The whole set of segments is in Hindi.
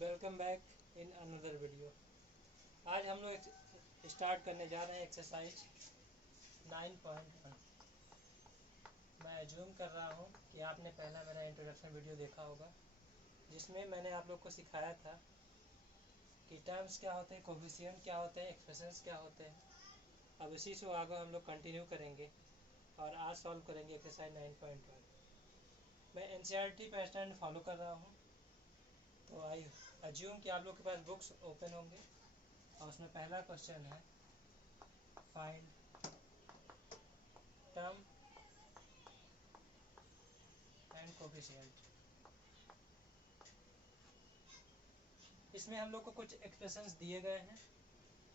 Welcome back in another video. आज हम लोग स्टार्ट करने जा रहे हैं एक्सरसाइज 9.1। मैं अज्यूम कर रहा हूँ कि आपने पहला मेरा इंट्रोडक्शन वीडियो देखा होगा, जिसमें मैंने आप लोग को सिखाया था कि टर्म्स क्या होते हैं, कोफिशिएंट क्या होते हैं, एक्सप्रेशंस क्या होते हैं। अब इसी से आगे हम लोग कंटिन्यू करेंगे और आज सॉल्व करेंगे एक्सरसाइज 9.1। मैं NCERT पैटर्न फॉलो कर रहा हूँ, तो आई अज्यूम कि आप लोग के पास बुक्स ओपन होंगे और उसमें पहला क्वेश्चन है फाइंड टर्म एंड कोफिशिएंट। इसमें हम लोग को कुछ एक्सप्रेशंस दिए गए हैं।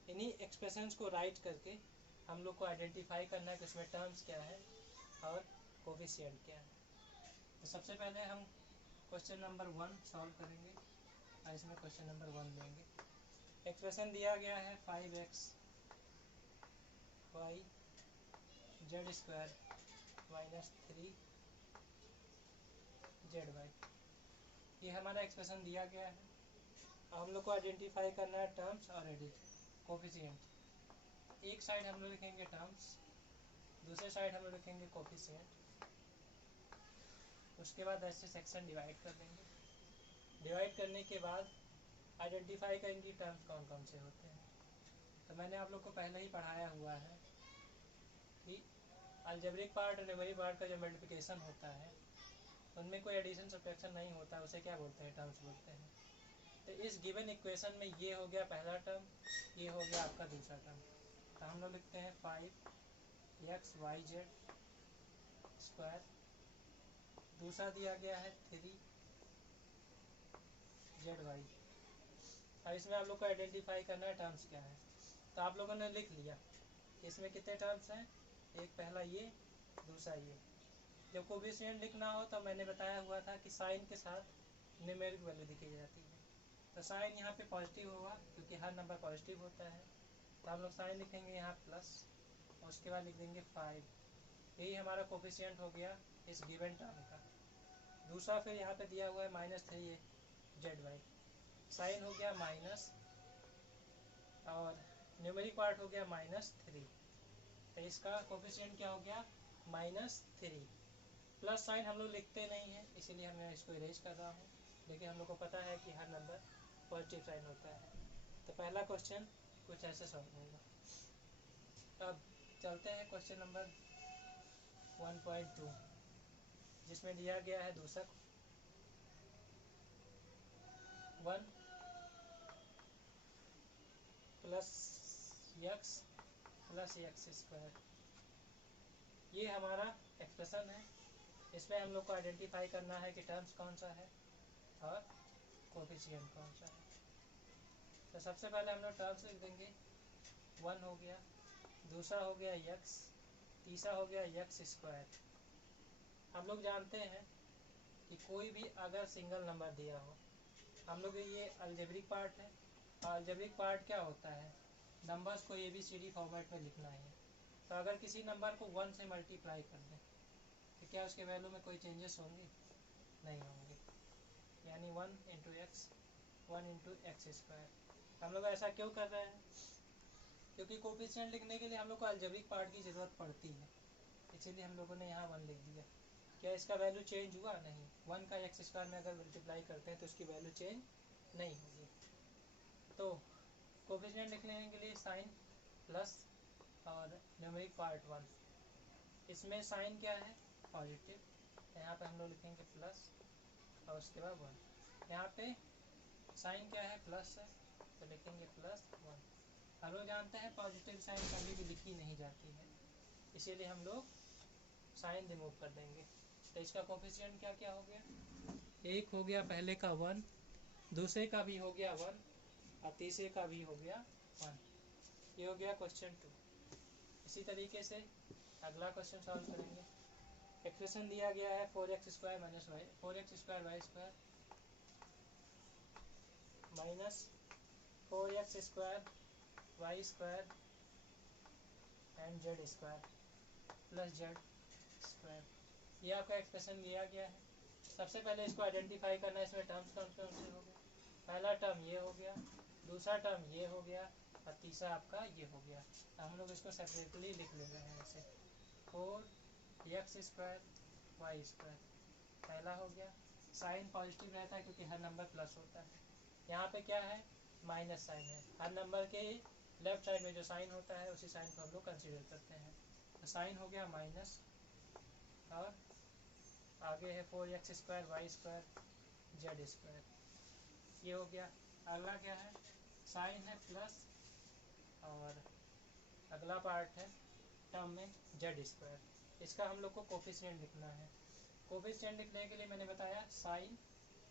इन्हीं एक्सप्रेशंस को राइट करके हम लोग को आइडेंटिफाई करना है कि इसमें टर्म्स क्या है और कोफिशिएंट क्या है। तो सबसे पहले हम क्वेश्चन नंबर 1 सॉल्व करेंगे और इसमें क्वेश्चन नंबर 1 लेंगे। एक्सप्रेशन दिया गया है 5x y z square minus 3 ZY। ये हमारा एक्सप्रेशन दिया गया है। अब हम लोग को आइडेंटिफाई करना है टर्म्स और कोफिशिएंट। एक साइड हम लोग लिखेंगे टर्म्स, दूसरे साइड हम लोग लिखेंगे कोफिशिएंट। उसके बाद ऐसे सेक्शन डिवाइड कर देंगे। डिवाइड करने के बाद आइडेंटिफाई करेंगे टर्म्स कौन कौन से होते हैं। तो मैंने आप लोग को पहले ही पढ़ाया हुआ है कि अलजेब्रिक पार्ट और न्यूमेरिक पार्ट का जो मल्टीप्लिकेशन होता है उनमें कोई एडिशन सब्ट्रैक्शन नहीं होता, उसे क्या बोलते हैं, टर्म्स बोलते हैं। तो इस गिवन इक्वेशन में ये हो गया पहला टर्म, ये हो गया आपका दूसरा टर्म। तो हम लोग लिखते हैं 5xyz स्क्वायर, दूसरा दिया गया है 3 ZY। अब इसमें आप लोग को आइडेंटिफाई करना है टर्म्स क्या है। तो आप लोगों ने लिख लिया कि इसमें कितने टर्म्स हैं, एक पहला ये, दूसरा ये। जब कोफिशिएंट लिखना हो तो मैंने बताया हुआ था कि साइन के साथ न्यूमेरिक वैल्यू लिखी जाती है। तो साइन यहाँ पे पॉजिटिव होगा क्योंकि हर नंबर पॉजिटिव होता है। तो हम लोग साइन लिखेंगे यहाँ प्लस और उसके बाद लिख देंगे 5। यही हमारा कोफिशिएंट हो गया इस गिवन टर्म का। दूसरा फिर यहाँ पे दिया हुआ है -3 ZY। साइन हो गया माइनस और न्यूमेरिक पार्ट हो गया -3। तो इसका कोफिशिएंट क्या हो गया, -3। प्लस साइन हम लोग लिखते नहीं हैं, इसीलिए मैं इसको इरेज कर रहा हूँ, लेकिन हम लोग को पता है कि हर नंबर पॉजिटिव साइन होता है। तो पहला क्वेश्चन कुछ ऐसे सॉल्व होगा। अब चलते हैं क्वेश्चन नंबर 1.2, जिसमें दिया गया है दूसरा 1 + x + x स्क्वायर। ये हमारा एक्सप्रेशन है। इसमें हम लोग को आइडेंटिफाई करना है कि टर्म्स कौन सा है और कोफिशिएंट कौन सा है। तो सबसे पहले हम लोग टर्म्स लिख देंगे। 1 हो गया, दूसरा हो गया x, तीसरा हो गया x स्क्वायर। हम लोग जानते हैं कि कोई भी अगर सिंगल नंबर दिया हो, हम लोग ये अलजेब्रिक पार्ट है और अलजेब्रिक पार्ट क्या होता है, नंबर्स को ABCD फॉर्मेट में लिखना है। तो अगर किसी नंबर को 1 से मल्टीप्लाई कर दें तो क्या उसके वैल्यू में कोई चेंजेस होंगे, नहीं होंगे। यानी 1 × x 1 × x स्क्वायर। हम लोग ऐसा क्यों कर रहे हैं, क्योंकि कोफिशिएंट लिखने के लिए हम लोग को अलजेब्रिक पार्ट की ज़रूरत पड़ती है, इसीलिए हम लोगों ने यहाँ 1 लिख दिया। क्या इसका वैल्यू चेंज हुआ, नहीं। 1 का x स्क्वायर में अगर मल्टीप्लाई करते हैं तो उसकी वैल्यू चेंज नहीं होगी। तो कोफिशिएंट लिखने के लिए साइन प्लस और न्यूमेरिक पार्ट 1। इसमें साइन क्या है, पॉजिटिव, यहाँ पे हम लोग लिखेंगे प्लस और उसके बाद 1। यहाँ पे साइन क्या है, प्लस है, तो लिखेंगे +1। हम लोग जानते हैं पॉजिटिव साइन कभी भी लिखी नहीं जाती है, इसीलिए हम लोग साइन रिमूव कर देंगे। तो इसका कोफिशिएंट क्या क्या हो गया, एक हो गया पहले का 1, दूसरे का भी हो गया 1 और तीसरे का भी हो गया 1। ये हो गया क्वेश्चन 2। इसी तरीके से अगला क्वेश्चन सॉल्व करेंगे। एक्सप्रेशन दिया गया है 4x² - y, 4x² y² minus 4x² y² and z² + z²। ये आपका एक्सप्रेशन दिया गया है। सबसे पहले इसको आइडेंटिफाई करना है, इसमें टर्म्स कौन कौन से हो गए। पहला टर्म ये हो गया, दूसरा टर्म ये हो गया और तीसरा आपका ये हो गया। हम लोग इसको सेपरेटली लिख ले रहे हैं ऐसे, 4x² y²। पहला हो गया, साइन पॉजिटिव रहता है क्योंकि हर नंबर प्लस होता है। यहाँ पे क्या है, माइनस साइन है। हर नंबर के लेफ्ट साइड में जो साइन होता है उसी साइन को हम लोग कंसीडर करते हैं। तो साइन हो गया माइनस, और आगे है 4x² y² z², ये हो गया। अगला क्या है, साइन है प्लस, और अगला पार्ट है टर्म में z²। इसका हम लोग को कोफिशिएंट लिखना है। कोफिशिएंट लिखने के लिए मैंने बताया sign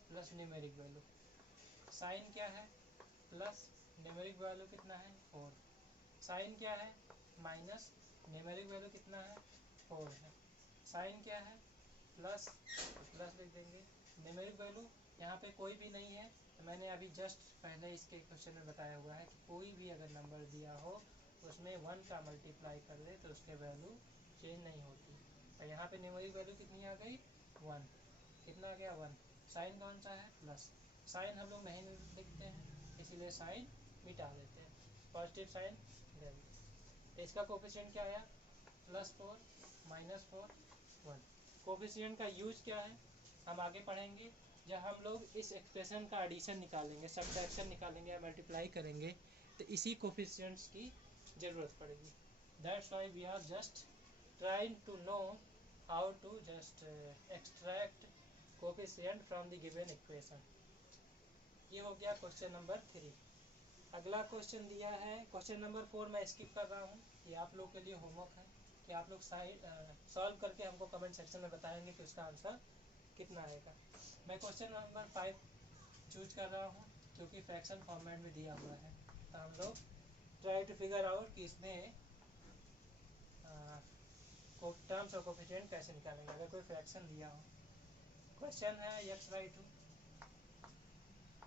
plus numeric value. Sign क्या है प्लस, न्यूमेरिक वैल्यू कितना है 4। साइन क्या है माइनस, न्यूमेरिक वैल्यू कितना है 4 है। साइन क्या है प्लस, तो प्लस लिख देंगे। न्यूमेरिक वैल्यू यहाँ पे कोई भी नहीं है, तो मैंने अभी जस्ट पहले इसके क्वेश्चन में बताया हुआ है कि कोई भी अगर नंबर दिया हो उसमें 1 का मल्टीप्लाई कर दे तो उसके वैल्यू चेंज नहीं होती। तो यहाँ पे न्यूमेरिक वैल्यू कितनी आ गई 1, कितना आ गया 1। साइन कौन सा है प्लस, साइन हम लोग नहीं लिखते हैं इसीलिए साइन मिटा देते हैं, पॉजिटिव साइन रहेगी। इसका कोफिशिएंट क्या आया +4 -4 1। कोफिशिएंट का यूज क्या है हम आगे पढ़ेंगे। जब हम लोग इस एक्सप्रेशन का एडिशन निकालेंगे, सब्ट्रैक्शन निकालेंगे या मल्टीप्लाई करेंगे तो इसी कोफिशिएंट्स की ज़रूरत पड़ेगी। That's why we are just trying to know how to just extract coefficient from the given equation. ये हो गया क्वेश्चन नंबर 3। अगला क्वेश्चन दिया है क्वेश्चन नंबर 4, मैं स्किप कर रहा हूँ, ये आप लोग के लिए होमवर्क है कि आप लोग सॉल्व करके हमको कमेंट सेक्शन में बताएंगे कि उसका आंसर कितना आएगा। मैं क्वेश्चन नंबर 5 चूज कर रहा हूँ क्योंकि फ्रैक्शन फॉर्मेट में दिया हुआ है। तो हम लोग ट्राई टू फिगर आउट कि इसमें टर्म्स और कोफिशिएंट कैसे निकालेंगे अगर कोई फ्रैक्शन दिया हो। क्वेश्चन है x/2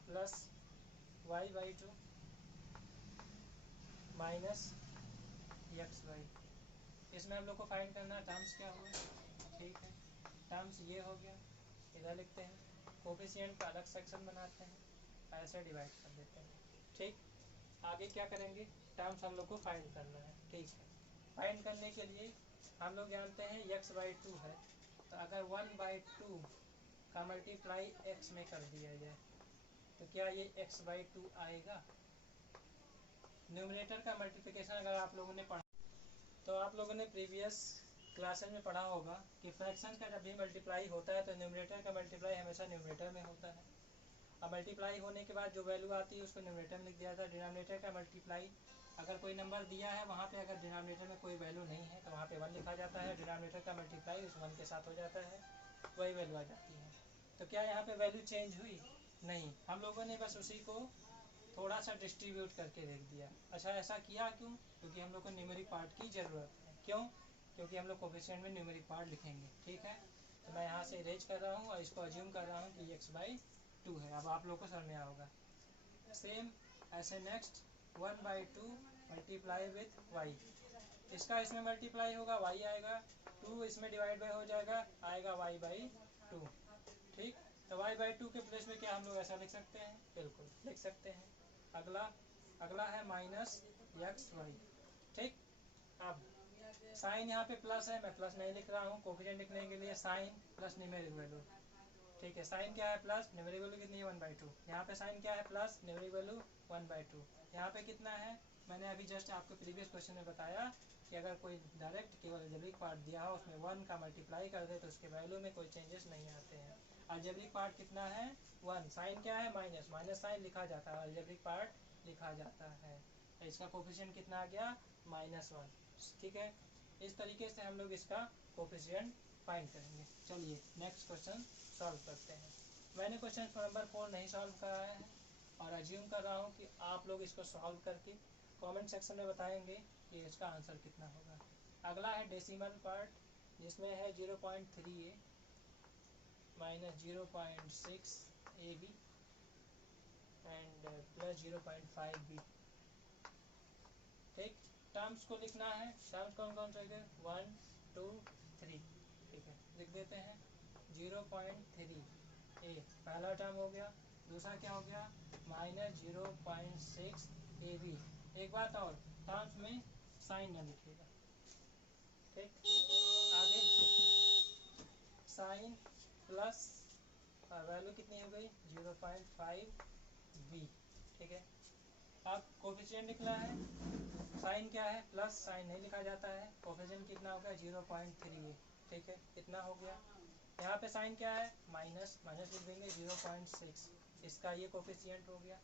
plus y/2 minus x/। इसमें हम लोग को फाइंड करना है टर्म्स क्या हुए, ठीक है। टर्म्स ये हो गया, इधर लिखते हैं, कोफिशिएंट का अलग सेक्शन बनाते हैं, ऐसे डिवाइड कर देते हैं, ठीक। आगे क्या करेंगे, टर्म्स हम लोग को फाइंड करना है, ठीक है। फाइंड करने के लिए हम लोग जानते हैं x/2 है, तो अगर 1/2 का मल्टीप्लाई x में कर दिया जाए तो क्या ये x/2 आएगा। न्यूमरेटर का मल्टीप्लिकेशन अगर आप लोगों ने पढ़ा तो आप लोगों ने प्रीवियस क्लासेस में पढ़ा होगा कि फ्रैक्शन का जब भी मल्टीप्लाई होता है तो न्यूमरेटर का मल्टीप्लाई हमेशा न्यूमरेटर में होता है। अब मल्टीप्लाई होने के बाद जो वैल्यू आती है उसको न्यूमरेटर में लिख दिया जाता है। डिनोमिनेटर का मल्टीप्लाई अगर कोई नंबर दिया है वहाँ पे अगर डिनोमिनेटर में कोई वैल्यू नहीं है तो वहाँ पे 1 लिखा जाता है। डिनोमिनेटर का मल्टीप्लाई उस 1 के साथ हो जाता है, वही वैल्यू आ जाती है। तो क्या यहाँ पे वैल्यू चेंज हुई, नहीं, हम लोगों ने बस उसी को थोड़ा सा डिस्ट्रीब्यूट करके लिख दिया। अच्छा ऐसा किया क्यों, क्योंकि हम लोग को न्यूमेरिक पार्ट की ज़रूरत है। क्यों, क्योंकि हम लोग कोफिशिएंट में न्यूमेरिक पार्ट लिखेंगे, ठीक है। तो मैं यहाँ से इरेज कर रहा हूँ और इसको अज्यूम कर रहा हूँ कि x/2 है। अब आप लोग को समझ में आया होगा। सेम ऐसे नेक्स्ट 1/2 मल्टीप्लाई विथ y, इसका इसमें मल्टीप्लाई होगा y आएगा, 2 इसमें डिवाइड बाई हो जाएगा, आएगा y/2, ठीक। तो y/2 के प्लेस में क्या हम लोग ऐसा लिख सकते हैं, बिल्कुल लिख सकते हैं। अगला है -xy, ठीक। अब साइन यहाँ पे प्लस है, मैं प्लस नहीं लिख रहा हूँ, कोफिशिएंट लिखने के लिए साइन प्लस न्यूमेरिक वैल्यू, ठीक है। साइन क्या है प्लस, न्यूमेरिक वैल्यू कितनी है 1/2। यहाँ पे साइन क्या है प्लस, न्यूमेरिक वैल्यू 1/2। यहाँ पे कितना है, मैंने अभी जस्ट आपको प्रीवियस क्वेश्चन में बताया कि अगर कोई डायरेक्ट केवल अलजेब्रिक पार्ट दिया हो उसमें 1 का मल्टीप्लाई कर दे तो उसके वैल्यू में कोई चेंजेस नहीं आते हैं। अलजेब्रिक पार्ट कितना है 1, साइन क्या है माइनस साइन लिखा जाता है, अलजेब्रिक पार्ट लिखा जाता है। तो इसका कोफिशिएंट कितना आ गया -1, ठीक है। इस तरीके से हम लोग इसका कोफिशिएंट फाइंड करेंगे। चलिए नेक्स्ट क्वेश्चन सॉल्व करते हैं। मैंने क्वेश्चन नंबर 4 नहीं सॉल्व कराया है और अज्यूम कर रहा हूँ कि आप लोग इसको सॉल्व करके कमेंट सेक्शन में बताएंगे कि इसका आंसर कितना होगा। अगला है डेसिमल पार्ट जिसमें है 0.3a minus 0.6ab and plus 0.5b, ठीक। टर्म्स को लिखना है, टर्म्स कौन कौन से है 1 2 3, ठीक है। लिख देते हैं 0.3a पहला टर्म हो गया, दूसरा क्या हो गया -0.6 AB। एक बात और, टर्म्स में साइन न लिखिएगा, ठीक। आगे साइन प्लस वैल्यू कितनी हो गई 0.5B, ठीक है। अब कोफिशिएंट निकला है, साइन क्या है प्लस, साइन नहीं लिखा जाता है, कोफिशिएंट कितना हो गया 0.3, ठीक है, इतना हो गया। यहाँ पे साइन क्या है माइनस, माइनस लिख देंगे 0.6, इसका ये कोफिशिएंट हो गया।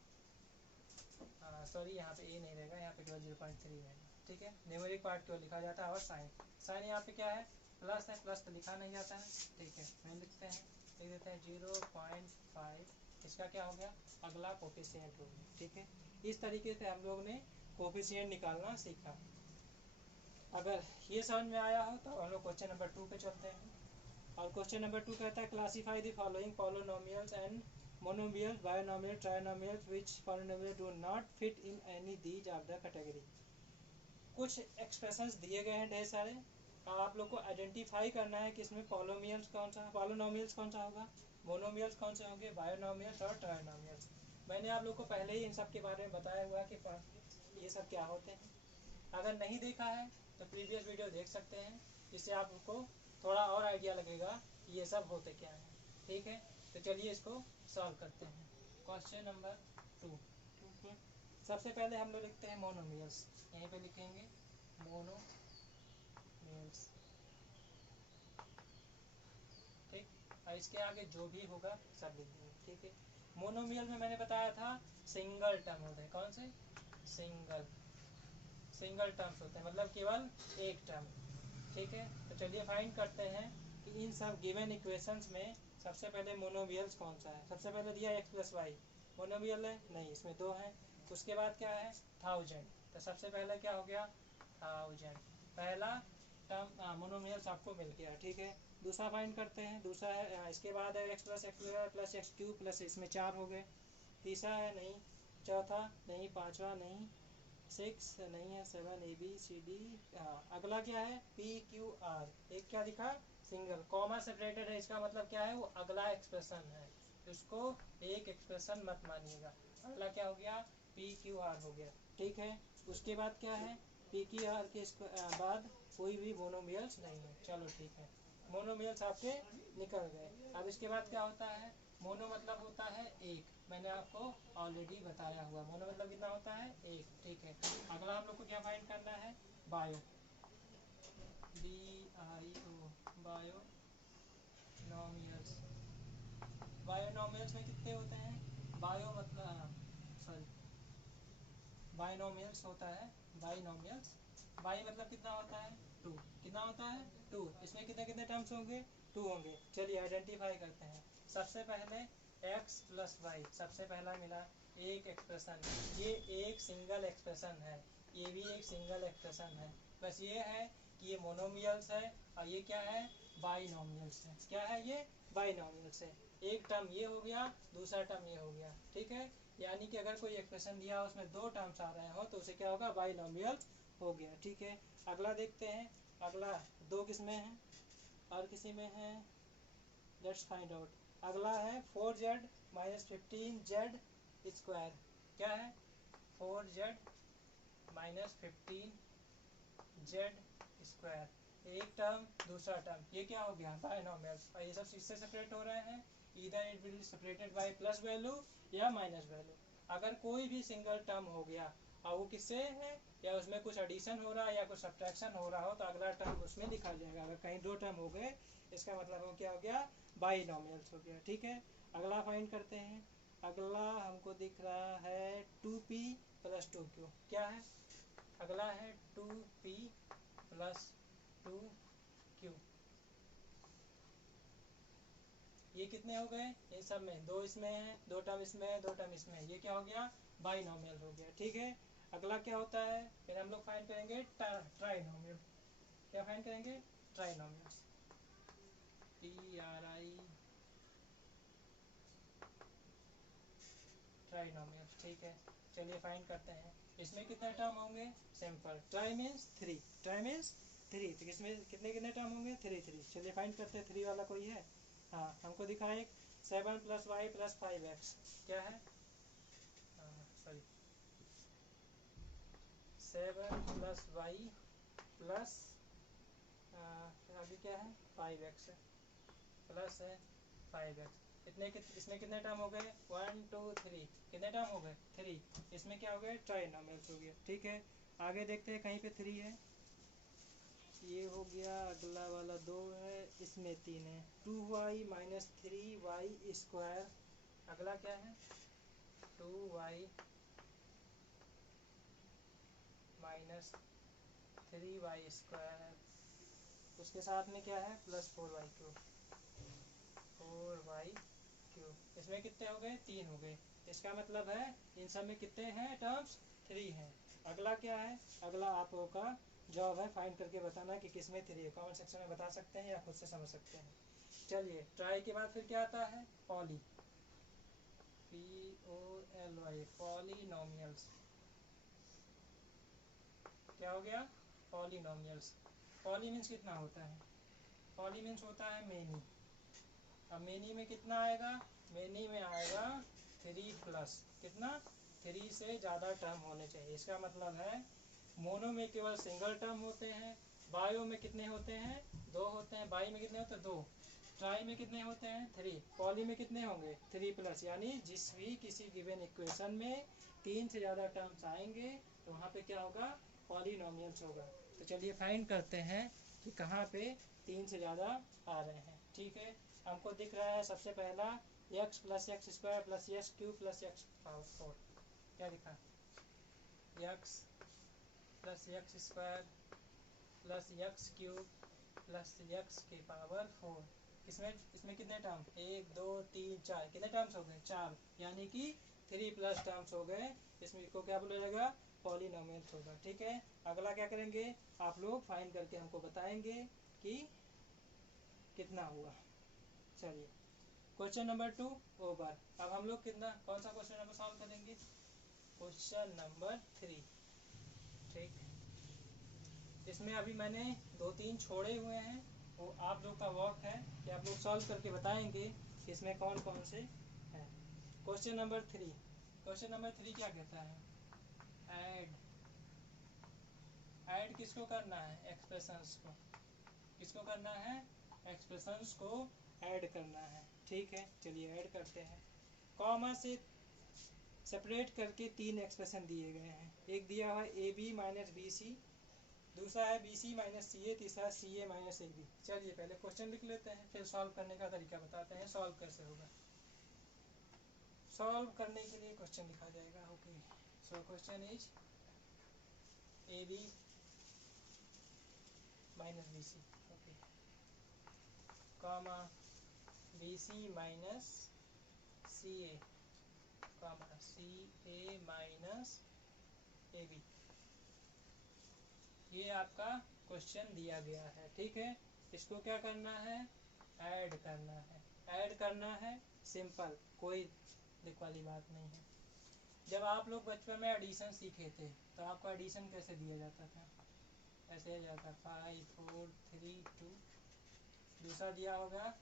सॉरी यहाँ पे ए नहीं रहेगा, यहाँ पे केवल 0.3 रहेगा, ठीक है। न्यूमेरिक पार्ट केवल लिखा जाता है, और साइन, साइन यहाँ पे क्या है प्लस है, प्लस तो लिखा नहीं जाता है, ठीक है। मैं लिखते हैं, लिख देते हैं 0.5, इसका क्या हो गया अगला कोफिशिएंट हो गया, ठीक है। इस तरीके से हम लोग ने कोफिशिएंट निकालना सीखा। अगर ये समझ में आया हो तो हम लोग क्वेश्चन नंबर 2 पे चलते हैं। और क्वेश्चन नंबर 2 कहता है classify the following polynomials and monomials, binomial, trinomials which polynomial do not fit in any these of the category. कुछ एक्सप्रेशंस दिए गए हैं ढेर सारे, आप लोग को आइडेंटिफाई करना है कि इसमें पॉलिनोमियल्स कौन सा, पॉलिनोमियल्स कौन सा होगा, मोनोमियल्स कौन से होंगे, बायोनोमियल्स और ट्राइनोमियल्स। मैंने आप लोग को पहले ही इन सब के बारे में बताया हुआ कि ये सब क्या होते हैं। अगर नहीं देखा है तो प्रीवियस वीडियो देख सकते हैं, इससे आपको थोड़ा और आइडिया लगेगा कि ये सब होते क्या हैं, ठीक है। तो चलिए इसको सॉल्व करते हैं। क्वेश्चन नंबर 2, सबसे पहले हम लोग लिखते हैं मोनोमियल्स, यहीं पे लिखेंगे मोनोमियल्स, ठीक। और इसके आगे जो भी होगा सब लिख देंगे, ठीक है। मोनोमियल में मैंने बताया था सिंगल टर्म होते हैं, कौन से सिंगल, सिंगल टर्म्स होते हैं, मतलब केवल एक टर्म, ठीक है। तो चलिए फाइंड करते हैं कि इन सब गिवन इक्वेशंस में सबसे पहले मोनोमियल्स कौन सा है। सबसे पहले दिया x + y, मोनोमियल है नहीं, इसमें 2 है। उसके बाद क्या है 1000, तो सबसे पहले क्या हो गया 1000, पहला टर्म मोनोमियल्स आपको मिल गया, ठीक है। दूसरा फाइंड करते हैं, दूसरा है इसके बाद है x + x² + x³ प्लस इसमें 4 हो गए। तीसरा है नहीं, चौथा नहीं, पांचवा नहीं, 6 नहीं है, 7 ABCD। अगला क्या है PQR, एक क्या दिखा सिंगल, कॉमा सेपरेटेड है, इसका मतलब क्या है वो अगला एक्सप्रेशन है, उसको एक एक्सप्रेशन मत मानिएगा। अगला क्या हो गया PQR हो गया, ठीक है। उसके बाद क्या है PQR के बाद कोई भी मोनोमियल्स नहीं है, चलो ठीक है, मोनोमियल्स आपके निकल गए। अब इसके बाद क्या होता है, मोनो मतलब होता है एक, मैंने आपको ऑलरेडी बताया हुआ, मोनो मतलब कितना होता है एक, ठीक है। अगला हम लोग को क्या फाइंड करना है बायो, BIO, बायोनोमियल्स। बायोनोमियल्स में कितने होते हैं, बायो मतलब सॉरी बाइनोमियल्स होता है, बाइनोमियल्स, बाई मतलब कितना होता है 2, कितना होता है 2, इसमें कितने कितने टर्म्स होंगे 2 होंगे। चलिए आइडेंटिफाई करते हैं। सबसे पहले x + y, सबसे पहला मिला एक एक्सप्रेशन, ये एक सिंगल एक्सप्रेशन है, ये भी एक सिंगल एक्सप्रेशन है, बस ये है कि ये मोनोमियल्स है और ये क्या है बाइनोमियल्स है, क्या है ये बाइनोमियल्स है। एक टर्म ये हो गया, दूसरा टर्म ये हो गया, ठीक है। यानी कि अगर कोई एक्सप्रेशन दिया हो उसमें 2 टर्म्स आ रहे हो तो उसे क्या होगा बाइनोमियल हो गया, ठीक है। अगला देखते हैं, अगला 2 किस में है और किसी में है, लेट्स फाइंड आउट। अगला है 4z - 15z², क्या है 4z - 15z², एक टर्म दूसरा टर्म, ये क्या हो गया बाइनोमियल्स। और ये सब इससे सेपरेट हो रहे हैं, इधर it will separated by plus value या माइनस वैल्यू। अगर कोई भी सिंगल टर्म हो गया और वो किससे है, या उसमें कुछ एडिशन हो रहा है या कुछ सब्ट्रैक्शन हो रहा हो तो अगला टर्म उसमें लिखा जाएगा। अगर कहीं 2 टर्म हो गए इसका मतलब वो क्या हो गया बाइनोमियल्स हो गया, ठीक है। अगला फाइंड करते हैं, अगला हमको दिख रहा है 2p + 2q, क्या है अगला है 2p + 2q, ये कितने हो गए इन सब में 2 इसमें है, 2 टर्म इसमें है, 2 टर्म इसमें है, ये क्या हो गया बाइनोमियल हो गया, ठीक है। अगला क्या होता है फिर हम लोग फाइंड करेंगे ट्राइनोमियल, क्या फाइंड करेंगे ट्राइनोमियल्स, ट्राइनोमियल्स, ठीक है। चलिए फाइंड करते हैं, इसमें कितने टर्म होंगे simple, try means 3, try means 3, तो इसमें कितने कितने टर्म होंगे 3 3। चलिए फाइंड करते हैं 3 वाला कोई है, हाँ हमको दिखा एक 7 + y + 5x क्या है, सॉरी 7 + y प्लस अभी क्या है 5x है, प्लस है 5x। इसमें कितने टर्म हो गए 1 2 3, कितने टर्म हो गए 3। इसमें क्या हो गया ट्राइनोमियल्स हो गया। ठीक है, आगे देखते हैं, कहीं पे 3 है, ये हो गया, अगला वाला 2 है, इसमें 3 है, 2y - 3y²। अगला क्या है 2y - 3y²। उसके साथ में क्या है +4y³। 4y³। इसमें कितने हो गए 3 हो गए। इसका मतलब है इन सब में कितने हैं टर्म्स 3 हैं। अगला क्या है, अगला आप लोगों का जॉब है फाइंड करके बताना कि किस में 3 है। कमेंट सेक्शन में बता सकते हैं या खुद से समझ सकते हैं। चलिए, ट्राई के बाद फिर क्या आता है पॉली, POLY, पॉलीनोमियल्स। क्या हो गया पॉलीनोमियल्स। पॉली मीन्स कितना होता है, पॉली मीन्स होता है मेनी। अब मेनी में कितना आएगा, मेनी में आएगा 3+, कितना 3 से ज़्यादा टर्म होने चाहिए। इसका मतलब है मोनो में केवल सिंगल टर्म होते हैं, बायो में कितने होते हैं 2 होते हैं, बाई में कितने होते हैं 2, ट्राई में कितने होते हैं 3, पॉली में कितने होंगे 3+। यानी जिस भी किसी गिवन इक्वेशन में 3 से ज़्यादा टर्म्स आएंगे तो वहाँ पे क्या होगा पॉलीनोमियल्स होगा। तो चलिए फाइंड करते हैं कि कहाँ पे 3 से ज़्यादा आ रहे हैं। ठीक है, हमको दिख रहा है सबसे पहला x + x² + x³ + x⁴। क्या दिखा x + x² + x³ + x⁴। इसमें कितने टर्म 1 2 3 4, कितने टर्म्स हो गए 4, यानी कि 3+ टर्म्स हो गए। इसमें को क्या बोला जाएगा पॉलीनोमियल्स होगा। ठीक है, अगला क्या करेंगे आप लोग फाइंड करके हमको बताएंगे कि कितना हुआ। चलिए, क्वेश्चन नंबर 2 ओवर। अब हम लोग कितना कौन सा क्वेश्चन नंबर सॉल्व करेंगे, क्वेश्चन नंबर 3। ठीक, इसमें अभी मैंने 2-3 छोड़े हुए हैं, वो आप लोग का वर्क है कि आप लोग सॉल्व करके बताएंगे कि इसमें कौन कौन से हैं। क्वेश्चन नंबर 3, क्वेश्चन नंबर 3 क्या कहता है ऐड। ऐड किसको करना है एक्सप्रेशंस को, किसको करना है एक्सप्रेशंस को ऐड करना है। ठीक है, चलिए ऐड करते हैं। कॉमा से सेपरेट करके 3 एक्सप्रेशन दिए गए हैं। एक दिया हुआ है AB - BC, दूसरा है BC - CA, तीसरा है CA - AB। चलिए पहले क्वेश्चन लिख लेते हैं, फिर सॉल्व करने का तरीका बताते हैं सॉल्व कैसे होगा। सॉल्व करने के लिए क्वेश्चन लिखा जाएगा। Okay, so question is AB - BC, okay, comma BC - CA, comma CA - AB। ये आपका क्वेश्चन दिया गया है। ठीक है, इसको क्या करना है ऐड करना है। ऐड करना है सिंपल, कोई दिक्कत वाली बात नहीं है। जब आप लोग बचपन में एडिशन सीखे थे तो आपको एडिशन कैसे दिया जाता था, ऐसे जाता 5 4 3 2, दूसरा दिया होगा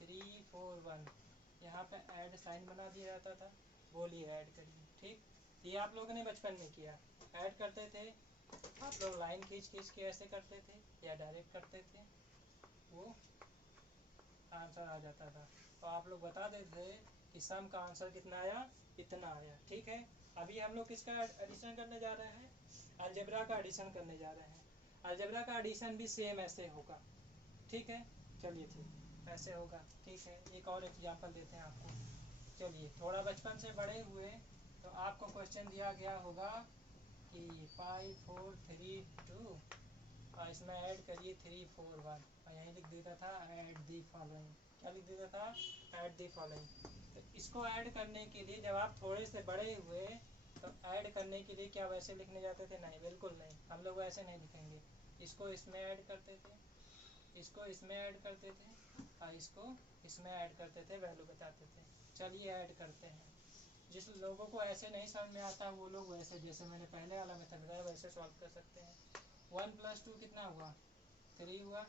3 4 1, यहाँ पे ऐड साइन बना दिया जाता था, बोलिए ऐड करिए। ठीक, ये आप लोगों ने बचपन में किया, ऐड करते थे आप लोग लाइन खींच खींच के ऐसे करते थे या डायरेक्ट करते थे, वो आंसर आ जाता था। तो आप लोग बता देते थे कि सम का आंसर कितना आया, इतना आया। ठीक है, अभी हम लोग किसका एडिशन करने जा रहे हैं अलजेब्रा का एडिशन करने जा रहे हैं। अलजेब्रा का एडिशन भी सेम ऐसे होगा। ठीक है, चलिए ठीक ऐसे होगा। ठीक है, एक और एग्जांपल देते हैं आपको। चलिए, थोड़ा बचपन से बड़े हुए तो आपको क्वेश्चन दिया गया होगा कि 5 4 3 2 और इसमें ऐड करिए 3 4 1 और यहीं लिख देता था ऐड दी फॉलोइंग। क्या लिख देता था ऐड दी फॉलोइंग। तो इसको ऐड करने के लिए जब आप थोड़े से बड़े हुए तो ऐड करने के लिए क्या वैसे लिखने जाते थे, नहीं बिल्कुल नहीं, हम लोग वैसे नहीं लिखेंगे। इसको इसमें ऐड करते थे, इसको इसमें ऐड करते थे और इसको इसमें ऐड करते थे, वैल्यू बताते थे। चलिए ऐड करते हैं। जिस लोगों को ऐसे नहीं समझ में आता वो लोग वैसे जैसे मैंने पहले वाला मेथड बताया वैसे सॉल्व कर सकते हैं। 1 + 2 कितना हुआ 3 हुआ,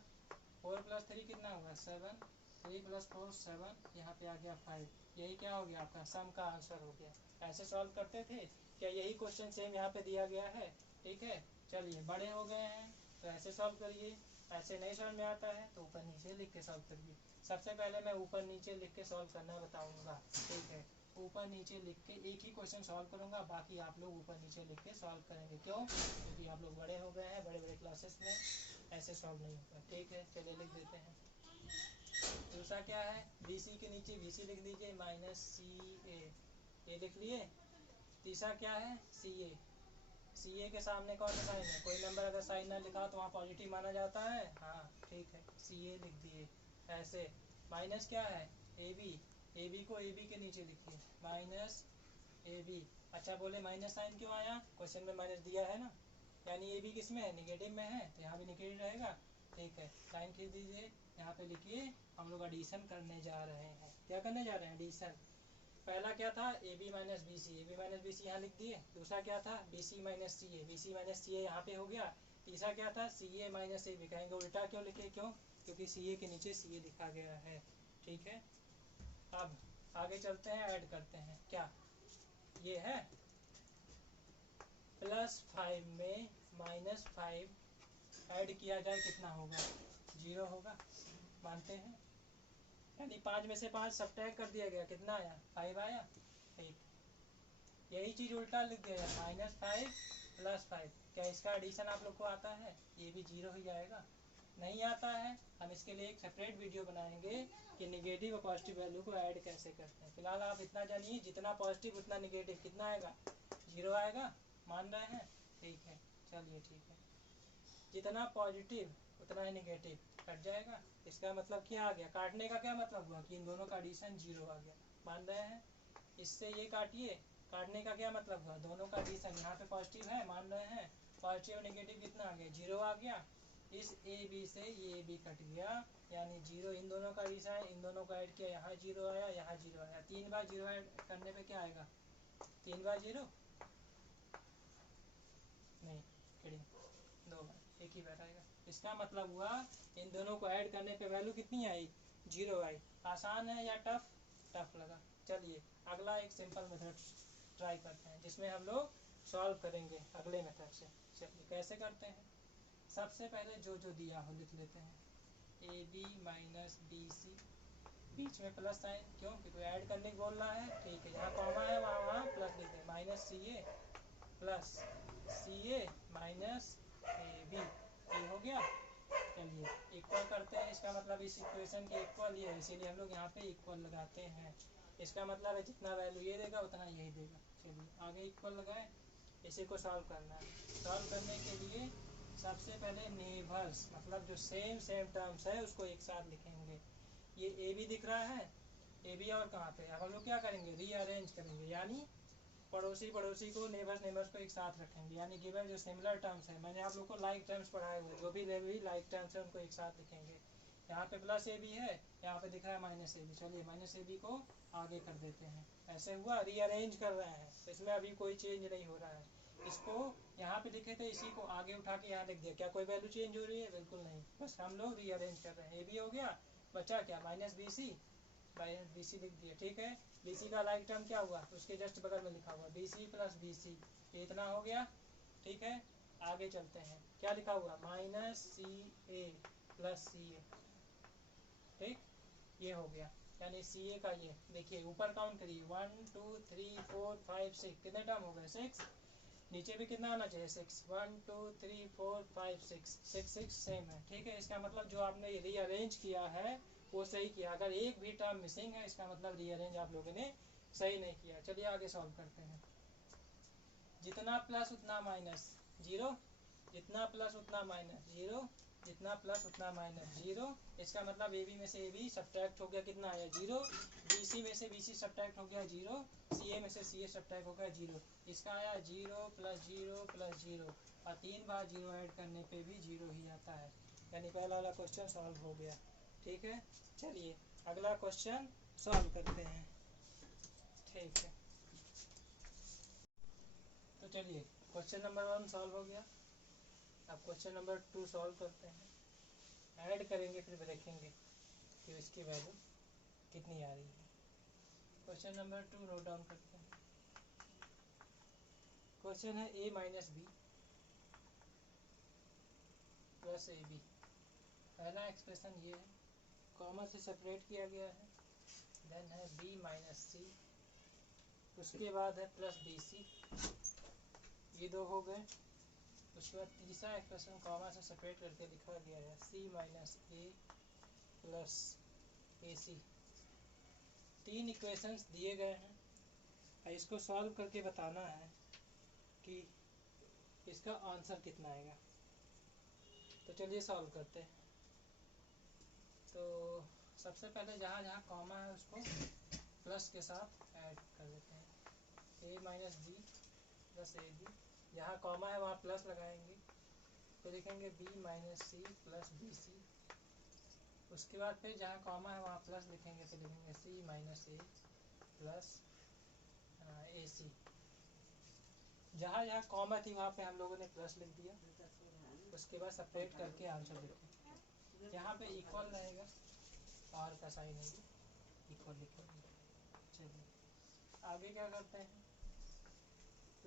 4 + 3 कितना हुआ 7, 3 + 4 7, यहाँ पे आ गया 5। यही क्या हो गया आपका सम का आंसर हो गया। ऐसे सॉल्व करते थे क्या? यही क्वेश्चन सेम यहाँ पे दिया गया है। ठीक है, चलिए बड़े हो गए हैं तो ऐसे सॉल्व करिए, ऐसे नहीं समझ में आता है तो ऊपर नीचे लिख के सॉल्व करिए। सबसे पहले मैं ऊपर नीचे लिख के सॉल्व करना बताऊंगा। ठीक है, ऊपर नीचे लिख के एक ही क्वेश्चन सॉल्व करूंगा, बाकी आप लोग ऊपर नीचे लिख के सॉल्व करेंगे। क्यों? क्योंकि आप लोग बड़े हो गए हैं, बड़े बड़े क्लासेस में ऐसे सॉल्व नहीं होता। ठीक है, चलिए लिख देते हैं। दूसरा क्या है, BC के नीचे BC लिख दीजिए -CA, ये लिख लिए। तीसरा क्या है, CA। CA के सामने कौन सा साइन है? कोई नंबर अगर साइन ना लिखा तो वहाँ पॉजिटिव माना जाता है। हाँ ठीक है, CA लिख दिए। ऐसे माइनस क्या है, AB। AB को AB के नीचे लिखिए -AB। अच्छा बोले माइनस साइन क्यों आया? क्वेश्चन में माइनस दिया है ना, यानी AB किस में है? निगेटिव में है, तो यहाँ भी निगेटिव रहेगा। ठीक है, साइन खींच दीजिए। यहाँ पे लिखिए हम लोग एडिशन करने जा रहे हैं। क्या करने जा रहे हैं? एडिशन। पहला क्या था? AB - BC, AB - BC यहाँ लिख दिए। दूसरा क्या था? BC - CA, BC - CA यहाँ पे हो गया। तीसरा क्या था? CA - AB। कहेंगे उल्टा क्यों लिखे? क्यों? क्योंकि CA के नीचे CA लिखा गया है। ठीक है, अब आगे चलते हैं, ऐड करते हैं। क्या ये है? +5 में -5 ऐड किया जाए कितना होगा? 0 होगा, मानते हैं। यानी 5 में से 5 सब्ट्रैक्ट कर दिया गया, कितना आया? 5 आया। ठीक, यही चीज उल्टा लिख दिया जाए -5 + 5। क्या इसका एडिशन आप लोग को आता है? ये भी 0 ही जाएगा। नहीं आता है, हम इसके लिए एक सेपरेट वीडियो बनाएंगे कि निगेटिव और पॉजिटिव वैल्यू को ऐड कैसे करते हैं। फिलहाल आप इतना जानिए, जितना पॉजिटिव उतना निगेटिव, कितना आएगा? 0 आएगा। मान रहे हैं? ठीक है, चलिए ठीक है। जितना पॉजिटिव उतना ही निगेटिव कट जाएगा। इसका मतलब क्या आ गया? काटने का क्या मतलब हुआ कि इन दोनों का एडिशन 0 आ गया। मान रहे हैं? इससे ये काटिए, काटने का क्या मतलब हुआ? दोनों का एडिशन, यहाँ पे पॉजिटिव है, मान रहे हैं। पॉजिटिव और निगेटिव कितना आ गया? 0 आ गया। इस AB से ये AB कट गया, यानी 0। इन दोनों का एडिशन है, इन दोनों का ऐड किया, यहाँ 0 आया, यहाँ 0 आया। 3 बार 0 ऐड करने पे क्या आएगा? 3 बार 0 नहीं, किडिंग, 2 बार, एक ही बार आएगा। इसका मतलब हुआ इन दोनों को ऐड करने पे वैल्यू कितनी आई? 0 आई। आसान है या टफ? टफ लगा। चलिए अगला एक सिंपल मेथड ट्राई करते हैं, जिसमें हम लोग सॉल्व करेंगे अगले मेथड से। चलिए कैसे करते हैं? सबसे पहले जो जो दिया हो लिख लेते हैं। AB - BC, बीच में प्लस साइन, क्यों? क्योंकि ऐड करने को बोल रहा है। ठीक है, जहाँ कॉमा है वहाँ प्लस लिख दें। -CA + CA - AB, ये हो गया। चलिए इक्वल करते हैं। इसका मतलब इस इक्वेशन की इक्वल ये है, इसीलिए हम लोग यहाँ पे इक्वल लगाते हैं। इसका मतलब है जितना वैल्यू ये देगा उतना यही देगा। चलिए आगे इक्वल लगाए, इसी को सॉल्व करना है। सॉल्व करने के लिए सबसे पहले नेबर्स, मतलब जो सेम टर्म्स है उसको एक साथ लिखेंगे। ये AB दिख रहा है, AB और कहाँ पे? अब हम लोग क्या करेंगे? रीअरेंज करेंगे, यानी पड़ोसी को, नेबर्स को एक साथ रखेंगे। यानी गिवन जो सिमिलर टर्म्स है, मैंने आप लोग को लाइक टर्म्स पढ़ाए हुए, जो भी लाइक टर्म्स है उनको एक साथ लिखेंगे। यहाँ पे +AB है, यहाँ पे दिख रहा है -AB। चलिए -AB को आगे कर देते हैं। ऐसे हुआ, रीअरेंज कर रहे हैं, तो इसमें अभी कोई चेंज नहीं हो रहा है। इसको यहाँ पे लिखे थे, इसी को आगे उठा के यहाँ लिख दिया। क्या कोई वैल्यू चेंज हो रही है? बिल्कुल नहीं, बस हम लोग रीअरेंज कर रहे हैं। AB हो गया, बचा क्या? -BC लिख दिया। ठीक है, BC का लाइक टर्म क्या हुआ? उसके जस्ट बगल में लिखा हुआ BC + BC, ये इतना हो गया। ठीक है, आगे चलते हैं। क्या लिखा हुआ? -CA + CA। ठीक, ये हो गया। यानी CA का ये देखिए, ऊपर काउंट करिए, 1 2 3 4 5 6, कितने टर्म हो गए? 6। नीचे भी कितना आना चाहिए? 6। 1 2 3 4 5 6 सेम है। ठीक है, इसका मतलब जो आपने रीअरेंज किया है वो सही किया। अगर एक भी टर्म मिसिंग है, इसका मतलब रीअरेंज आप लोगों ने सही नहीं किया। चलिए आगे सॉल्व करते हैं। जितना प्लस उतना माइनस, 0। जितना प्लस उतना माइनस, 0। जितना प्लस उतना माइनस, 0। इसका मतलब AB में से AB सब्ट्रैक्ट हो गया, कितना आया? 0। BC में से BC सब्ट्रैक्ट हो गया, 0। CA में से CA सब्ट्रैक्ट हो गया, 0। इसका आया 0 + 0 + 0, और 3 बार 0 ऐड करने पे भी 0 ही आता है। यानी पहला वाला क्वेश्चन सॉल्व हो गया। ठीक है, चलिए अगला क्वेश्चन सॉल्व करते हैं। ठीक है, तो चलिए क्वेश्चन नंबर 1 सॉल्व हो गया। अब क्वेश्चन नंबर 2 सॉल्व करते हैं। ऐड करेंगे फिर देखेंगे। कि इसकी वैल्यू कितनी आ रही है। क्वेश्चन नंबर 2 नोट डाउन करते हैं। क्वेश्चन है a minus B plus A B. पहला एक्सप्रेशन ये है, कॉमा से सेपरेट किया गया है। देन है b माइनस सी, उसके बाद है प्लस बी सी, ये दो हो गए। उसके बाद तीसरा एक्सप्रेशन कॉमा से सेपरेट करके लिखा गया है c minus A plus A सी। तीन इक्वेशंस दिए गए हैं, इसको सॉल्व करके बताना है कि इसका आंसर कितना आएगा। तो चलिए सॉल्व करते हैं। तो सबसे पहले जहाँ जहाँ कॉमा है उसको प्लस के साथ ऐड कर देते हैं। a minus B plus A B, जहाँ कॉमा है वहाँ प्लस लगाएंगे, तो लिखेंगे b minus C plus B C. उसके बाद फिर जहाँ कॉमा है वहाँ प्लस लिखेंगे, तो लिखेंगे c minus A plus A सी। जहाँ जहाँ कॉमा थी वहाँ पे हम लोगों ने प्लस लिख दिया। उसके बाद सेपरेट करके आंसर लिखें। यहाँ पे इक्वल रहेगा और का साइन है, इक्वल लिखेंगे। चलिए आगे क्या करते हैं,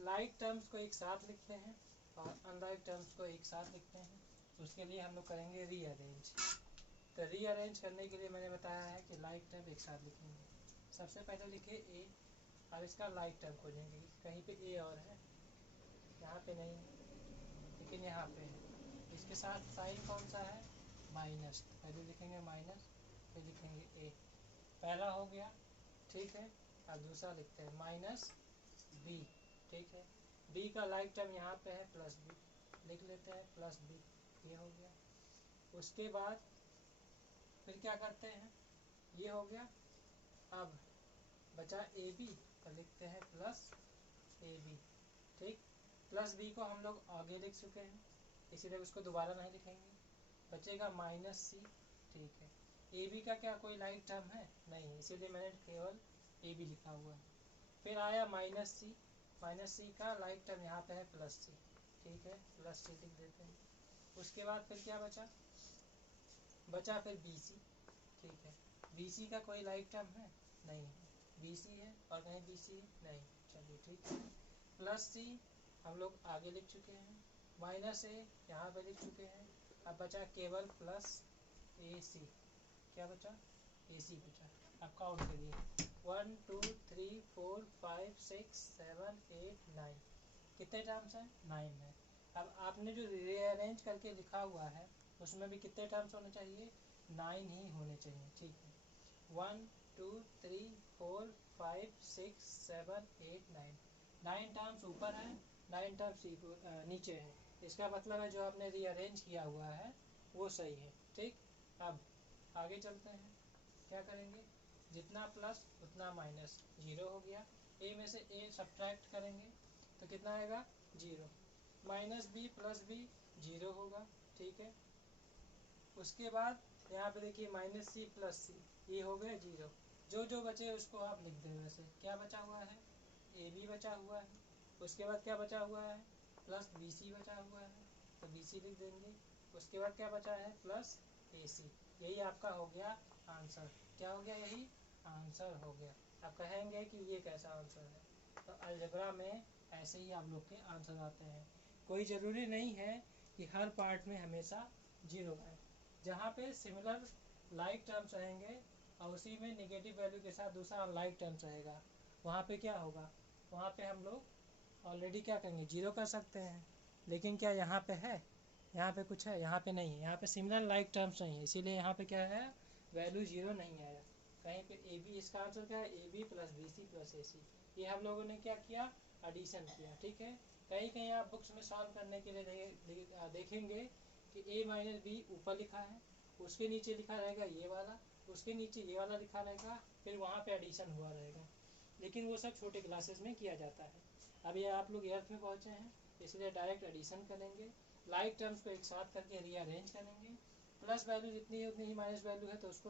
लाइक टर्म्स को एक साथ लिखते हैं और अनलाइक टर्म्स को एक साथ लिखते हैं। उसके लिए हम लोग करेंगे रीअरेंज। तो रीअरेंज करने के लिए मैंने बताया है कि लाइक टर्म एक साथ लिखेंगे। सबसे पहले लिखे ए, अब इसका लाइक टर्म खोजेंगे। कहीं पे ए और है, यहाँ पे नहीं है लेकिन यहाँ पे है। इसके साथ साइन कौन सा है, माइनस। पहले लिखेंगे माइनस, फिर लिखेंगे ए। पहला हो गया, ठीक है। अब दूसरा लिखते हैं माइनस बी, ठीक है। बी का लाइक टर्म यहाँ पे है प्लस बी, लिख लेते हैं प्लस बी, ये हो गया। उसके बाद फिर क्या करते हैं, ये हो गया। अब बचा ए बी, तो लिखते हैं प्लस ए बी, ठीक। प्लस बी को हम लोग आगे लिख चुके हैं, इसीलिए उसको दोबारा नहीं लिखेंगे। बचेगा माइनस सी, ठीक है। ए बी का क्या कोई लाइक टर्म है, नहीं, इसीलिए मैंने केवल ए बी लिखा हुआ है। फिर आया माइनस सी, माइनस सी का लाइक टर्म यहाँ पे है प्लस सी, ठीक है, प्लस सी लिख देते हैं। उसके बाद फिर क्या बचा, बचा फिर बी सी, ठीक है। बी सी का कोई लाइक टर्म है, नहीं है। बी सी है और कहीं बी सी नहीं, चलिए ठीक है। प्लस सी हम लोग आगे लिख चुके हैं, माइनस ए यहाँ पे लिख चुके हैं। अब बचा केवल प्लस ए सी, क्या बचा, ए सी बचा। अब काउंट करिए, 1 2 3 4 5 6 7 8 9, कितने टर्म्स हैं, 9 है। अब आपने जो रीअरेंज करके लिखा हुआ है उसमें भी कितने टर्म्स होने चाहिए, 9 ही होने चाहिए, ठीक है। 1 2 3 4 5 6 7 8 9, 9 टर्म्स ऊपर है, 9 टर्म्स नीचे है। इसका मतलब है जो आपने रीअरेंज किया हुआ है वो सही है, ठीक। अब आगे चलते हैं, क्या करेंगे, जितना प्लस उतना माइनस, 0 हो गया। ए में से ए सब्ट्रैक्ट करेंगे तो कितना आएगा, 0। माइनस बी प्लस बी 0 होगा, ठीक है। उसके बाद यहाँ पे देखिए माइनस सी प्लस सी, ये हो गया 0। जो जो बचे उसको आप लिख दें। वैसे क्या बचा हुआ है, ए बी बचा हुआ है। उसके बाद क्या बचा हुआ है, प्लस बी सी बचा हुआ है, तो बी सी लिख देंगे। उसके बाद क्या बचा है, प्लस ए सी। यही आपका हो गया आंसर। क्या हो गया, यही आंसर हो गया। आप कहेंगे कि ये कैसा आंसर है, तो अलजेब्रा में ऐसे ही आप लोग के आंसर आते हैं। कोई ज़रूरी नहीं है कि हर पार्ट में हमेशा 0 आए। जहाँ पे सिमिलर लाइक टर्म्स रहेंगे और उसी में नेगेटिव वैल्यू के साथ दूसरा अनलाइक टर्म्स रहेगा, वहाँ पे क्या होगा, वहाँ पे हम लोग ऑलरेडी क्या करेंगे, 0 कर सकते हैं। लेकिन क्या यहाँ पे है, यहाँ पे कुछ है, यहाँ पे नहीं है। यहाँ पे सिमिलर लाइक टर्म्स नहीं है, इसीलिए यहाँ पे क्या है, वैल्यू 0 नहीं आया। कहीं पे ए बी, इसका आंसर क्या है, A B plus B C plus A C. ये हम लोगों ने क्या किया, एडिशन किया, ठीक है। कहीं कहीं आप बुक्स में सॉल्व करने के लिए देखेंगे कि ए माइनस बी ऊपर लिखा है, उसके नीचे लिखा रहेगा ये वाला, उसके नीचे ये वाला लिखा रहेगा, फिर वहाँ पे एडिशन हुआ रहेगा। लेकिन वो सब छोटे क्लासेस में किया जाता है। अभी आप लोग 8th में पहुँचे हैं, इसलिए डायरेक्ट एडिशन करेंगे। लाइक टर्म्स को एक साथ करके रीअरेंज करेंगे। प्लस वैल्यू जितनी है उतनी ही माइनस वैल्यू है, तो उसको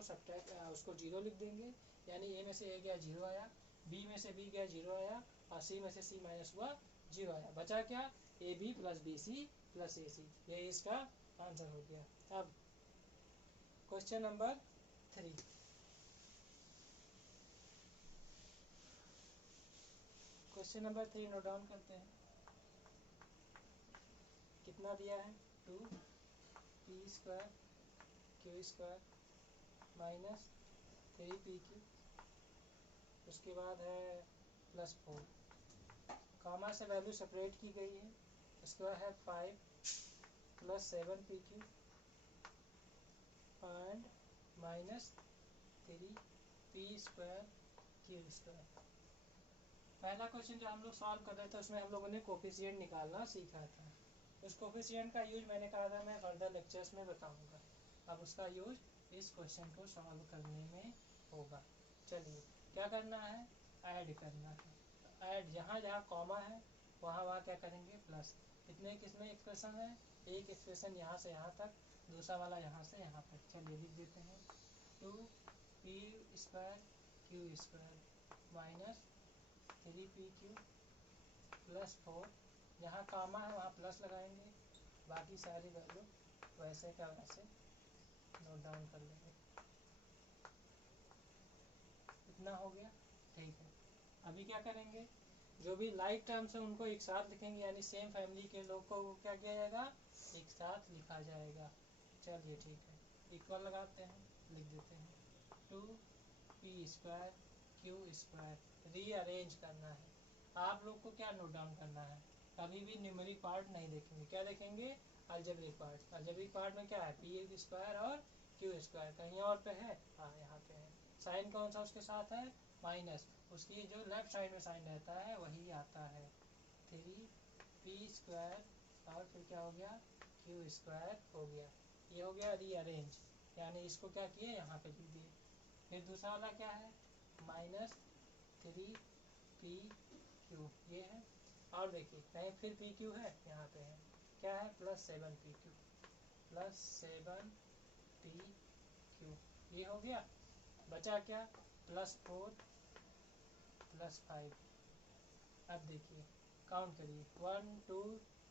उसको 0 लिख देंगे। यानी ए में से ए गया 0 आया, बी में से बी गया 0 आया, और सी में से सी माइनस हुआ 0 आया। बचा क्या, A B plus B C plus A C. यही इसका आंसर हो गया। अब question number 3। Question number 3 note down करते हैं। कितना दिया है 2 P square Q square minus 3 P Q, उसके बाद है +4, कॉमा से वैल्यू सेपरेट की गई है। उसके बाद है 5 + 7 P Q and minus 3 P square Q square. पहला क्वेश्चन जो हम लोग सॉल्व कर रहे थे उसमें हम लोगों ने कोफिशिएंट निकालना सीखा था। उस कोफिशिएंट का यूज मैंने कहा था मैं फर्दर लेक्चर्स में बताऊंगा। अब उसका यूज इस क्वेश्चन को सॉल्व करने में होगा। चलिए क्या करना है, ऐड करना है। तो ऐड जहाँ जहाँ कॉमा है वहाँ वहाँ क्या करेंगे प्लस। कितने किसमें एक्सप्रेशन है, एक एक्सप्रेशन यहाँ से यहाँ तक, दूसरा वाला यहाँ से यहाँ तक। चलिए लिख देते हैं 2 P square Q square minus 3 P Q +4, जहाँ कामा है वहाँ प्लस लगाएंगे, बाकी सारी वैल्यू वैसे का वैसे नोट डाउन कर लेंगे। इतना हो गया, ठीक है। अभी क्या करेंगे, जो भी लाइक टर्म्स है उनको एक साथ लिखेंगे, यानी सेम फैमिली के लोग को क्या किया जाएगा, एक साथ लिखा जाएगा। चलिए ठीक है, इक्वल लगाते हैं, लिख देते हैं 2 P square Q square. Rearrange करना है। आप लोग को क्या नोट डाउन करना है, कभी भी न्यूमेरिक पार्ट नहीं देखेंगे, क्या देखेंगे, अलजेब्रिक पार्ट। अलजेब्रिक पार्ट में क्या है, पी स्क्वायर और क्यू स्क्वायर। कहीं और पे है, हाँ यहाँ पे है। साइन कौन सा उसके साथ है, माइनस, उसकी जो लेफ्ट साइड में साइन रहता है वही आता है। 3 पी स्क्वायर और फिर क्या हो गया, क्यू स्क्वायर हो गया। ये हो गया रीअरेंज, यानी इसको क्या किए, यहाँ पे लिख दिए। फिर दूसरा वाला क्या है, -3 पी क्यू, ये है। और देखिए कहीं फिर पी क्यू है, यहाँ पे है, क्या है, +7 पी क्यू, +7 पी क्यू, ये हो गया। बचा क्या, +4 +5। अब देखिए काउंट करिए 1 2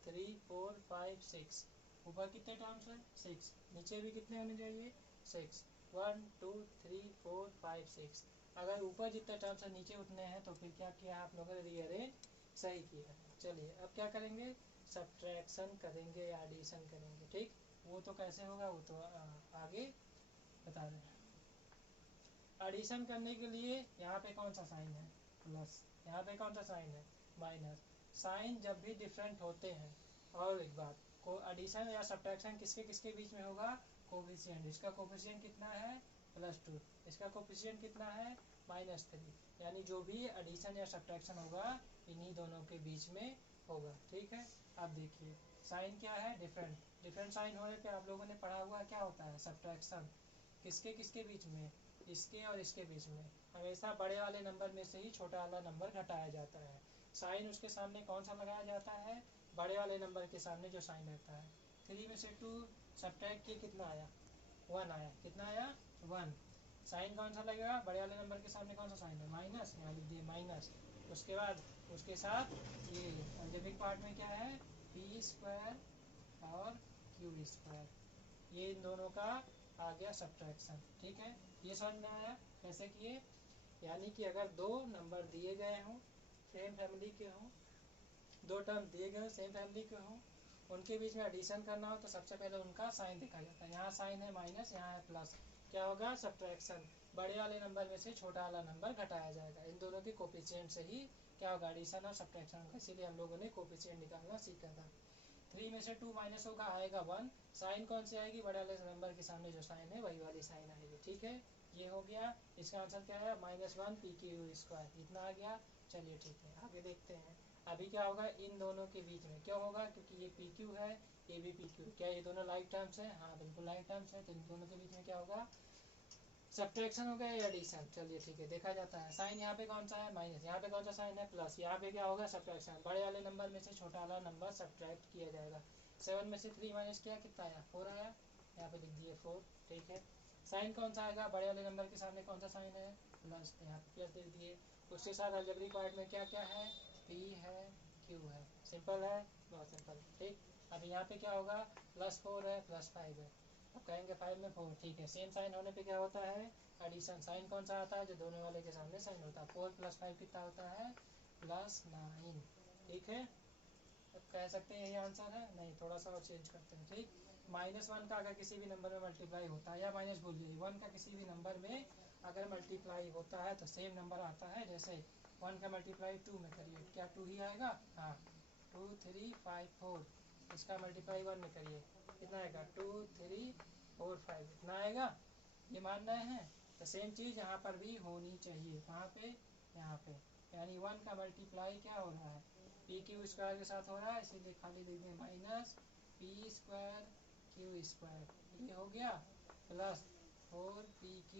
3 4 5 6, ऊपर कितने टर्म्स हैं, 6, नीचे भी कितने होने चाहिए, 6। 1 2 3 4 5 6, अगर ऊपर जितने टर्म्स हैं नीचे उतने हैं तो फिर क्या किया आप लोगों ने, रीअरेंज सही किया है। चलिए अब क्या करेंगे, सब्ट्रैक्शन करेंगे या एडिशन करेंगे। ठीक, वो तो कैसे होगा वो तो आगे बता दें। एडिशन करने के लिए यहाँ पे कौन सा साइन है, प्लस, यहाँ पे कौन सा साइन है, माइनस। साइन जब भी डिफरेंट होते हैं, और एक बात को एडिशन या सब्ट्रैक्शन किसके किसके बीच में होगा, कोफिशिएंट। इसका कोफिशिएंट कितना है, +2, इसका कोफिशिएंट कितना है, -3, यानी जो भी एडिशन या सब्ट्रैक्शन होगा इन्हीं दोनों के बीच में होगा। ठीक है, अब देखिए साइन क्या है, डिफरेंट। डिफरेंट साइन होने पे आप लोगों ने पढ़ा हुआ क्या होता है, सब्ट्रैक्शन। किसके किसके बीच में, इसके और इसके बीच में। हमेशा बड़े वाले नंबर में से ही छोटा वाला नंबर घटाया जाता है। साइन उसके सामने कौन सा लगाया जाता है, बड़े वाले नंबर के सामने जो साइन रहता है। 3 में से 2 सब्ट्रैक्ट किए, कितना आया, 1 आया। कितना आया, 1। साइन कौन सा लगेगा, बड़े वाले नंबर के सामने कौन सा साइन है, माइनस, यहाँ लिख दिए माइनस। उसके बाद उसके साथ ये अलजेब्रिक पार्ट में क्या है, पी स्क्वायर और क्यू स्क्वायर, ये इन दोनों का आ गया सब्ट्रैक्शन। ठीक है, ये समझ में आया कैसे किए। यानी कि अगर दो नंबर दिए गए हों, सेम फैमिली के हों, दो टर्म दिए गए सेम फैमिली के हों, उनके बीच में एडिशन करना हो तो सबसे पहले उनका साइन देखा जाता है। यहाँ साइन है माइनस, यहाँ है प्लस, क्या होगा, सब्ट्रैक्शन। बड़े वाले नंबर में से छोटा वाला नंबर घटाया जाएगा। इन दोनों के कोफिशिएंट से ही क्या होगा, एडिशन और सब्ट्रैक्शन होगा। इसीलिए हम लोगों ने कोफिशिएंट निकालना सीखा था। 3 में से 2 माइनस होगा, आएगा 1। साइन कौन सी आएगी, बड़े वाले नंबर के सामने जो साइन है वही वाली साइन आएगी। ठीक है, ये हो गया। इसका आंसर क्या है, -1 पी क्यू स्क्वायर, इतना आ गया। चलिए ठीक है, आगे देखते हैं। अभी क्या होगा, इन दोनों के बीच में क्यों होगा, क्योंकि ये पी क्यू है, ये भी पी क्यू। क्या ये दोनों लाइक टर्म्स हैं, हाँ बिल्कुल लाइक टर्म्स है। तो इन दोनों के बीच में क्या होगा, सब्ट्रैक्शन हो गया या एडिशन। चलिए ठीक है, देखा जाता है। साइन यहाँ पे कौन सा है, माइनस, यहाँ पे कौन सा साइन है, प्लस। यहाँ पे क्या होगा, सब्ट्रैक्शन। बड़े वाले नंबर में से छोटा वाला नंबर सब्ट्रैक्ट किया जाएगा। 7 में से 3 माइनस किया, कितना आया, 4 आया, यहाँ पे लिख दिए 4। ठीक है, साइन कौन सा आएगा, बड़े वाले नंबर के सामने कौन सा साइन है, प्लस, यहाँ पे प्लस लिख दिए। उसके साथ अलजेब्रिक पार्ट में क्या क्या है, पी है, क्यू है। सिंपल है, बहुत सिंपल। ठीक, अब यहाँ पे क्या होगा, +4 है, +5 है। अब कहेंगे 5 में 4, ठीक है। सेम साइन होने पे क्या होता है, एडिशन। साइन कौन सा आता है, जो दोनों वाले के सामने साइन होता है। 4 + 5 कितना होता है, +9, ठीक है। अब कह सकते हैं यही आंसर है, नहीं थोड़ा सा और चेंज करते हैं, ठीक। -1 का अगर किसी भी नंबर में मल्टीप्लाई होता है, या माइनस बोलिए 1 का किसी भी नंबर में अगर मल्टीप्लाई होता है तो सेम नंबर आता है। जैसे 1 का मल्टीप्लाई 2 में करिए, क्या 2 ही आएगा, हाँ 2 3 5 4। इसका मल्टीप्लाई 1 में करिए, कितना आएगा 2 3 4 5, इतना आएगा। ये मान रहे हैं। तो सेम चीज़ यहाँ पर भी होनी चाहिए, कहाँ पे, यहाँ पे। यानी 1 का मल्टीप्लाई क्या हो रहा है, PQ² के साथ हो रहा है, इसीलिए खाली लिख दें -P² Q²। ये हो गया प्लस 4PQ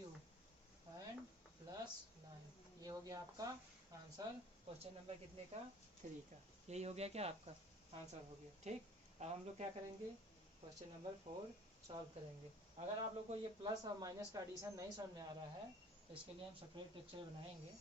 एंड +9। ये हो गया आपका आंसर क्वेश्चन नंबर कितने का, 3 का। यही हो गया क्या आपका आंसर हो गया, ठीक। अब हम लोग क्या करेंगे, क्वेश्चन नंबर 4 सॉल्व करेंगे। अगर आप लोग को ये प्लस और माइनस का एडिशन नहीं समझ में आ रहा है तो इसके लिए हम सेपरेट लेक्चर बनाएंगे,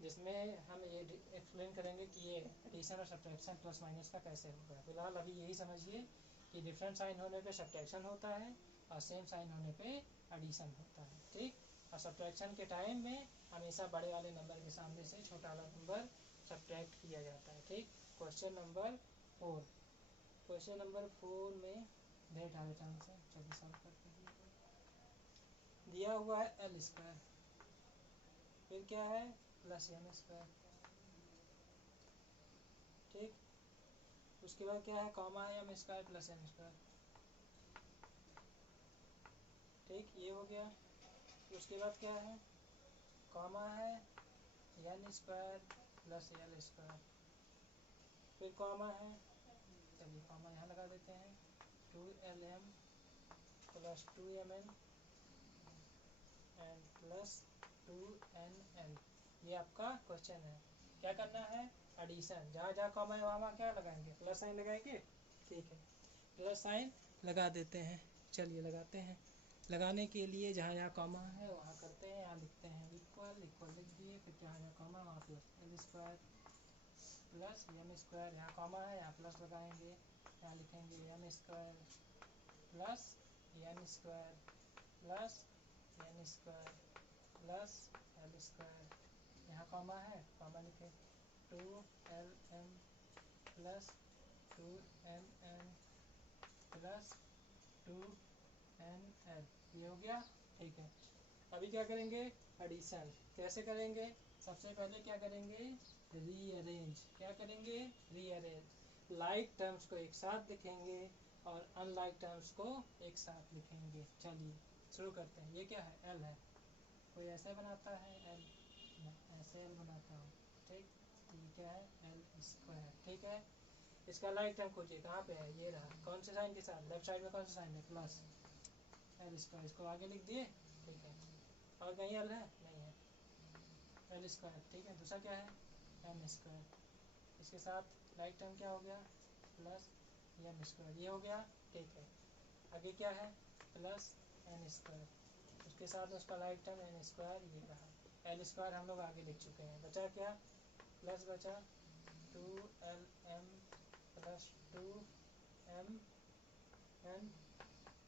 जिसमें हम ये एक्सप्लेन करेंगे कि ये एडिशन और सब्ट्रैक्शन प्लस माइनस का कैसे होगा। फिलहाल अभी यही समझिए कि डिफरेंट साइन होने पे सब्ट्रैक्शन होता है और सेम साइन होने पे एडिशन होता है, ठीक। और सब्ट्रैक्शन के टाइम में हमेशा बड़े वाले नंबर के सामने से छोटा वाला नंबर सब्ट्रैक्ट किया जाता है, ठीक। क्वेश्चन नंबर 4, क्वेश्चन नंबर 4 में ढेर सारे चांस है, चलिए सॉल्व करते हैं। दिया हुआ है L², फिर क्या है +M², ठीक। उसके बाद क्या है, कॉमा है M² + M², ठीक, ये हो गया। उसके बाद क्या है, कॉमा है N² + L², फिर कॉमा है, चलिए कॉमा यहाँ लगा देते हैं, 2LM + 2MN एंड +2NN। ये आपका क्वेश्चन है। क्या करना है, एडिशन। जहाँ जहाँ कॉमा है वहाँ क्या लगाएंगे, प्लस साइन लगाएंगे, ठीक है। प्लस साइन लगा देते हैं, चलिए लगाते हैं। लगाने के लिए जहाँ जहाँ कॉमा है वहाँ करते हैं, यहाँ लिखते हैं इक्वल, इक्वल लिख दिए, फिर जहाँ जहाँ कॉमा वहाँ +L² + M², यहाँ कॉमा है यहाँ प्लस लगाएंगे, यहाँ लिखेंगे M² + N² + N² + L²। यहाँ कॉमा है, कॉमा लिखे 2LM + 2NN + 2NL। ये हो गया, ठीक है। अभी क्या करेंगे, एडिशन। कैसे करेंगे, सबसे पहले क्या करेंगे, रीअरेंज। क्या करेंगे, रीअरेंज। लाइक टर्म्स को एक साथ लिखेंगे और अनलाइक टर्म्स को एक साथ लिखेंगे। चलिए शुरू करते हैं। ये क्या है, L है, कोई ऐसे बनाता है L, मैं ऐसे L बनाता हूँ, ठीक। ये क्या है, L², ठीक है। इसका लाइक टर्म खोजिए, कहाँ पे है, ये रहा। कौन से साइन के साथ, लेफ्ट साइड में कौन सा साइन है, +L²। इसको आगे लिख दिए, ठीक है। और कहीं L है, नहीं है, L², ठीक है। दूसरा क्या है, M²। इसके साथ लाइक टर्म क्या हो गया, +M², ये हो गया, ठीक है। आगे क्या है, +N²। उसके साथ उसका लाइक टर्म N², ये रहा। L² हम लोग आगे लिख चुके हैं। बचा क्या, प्लस बचा 2LM + 2MN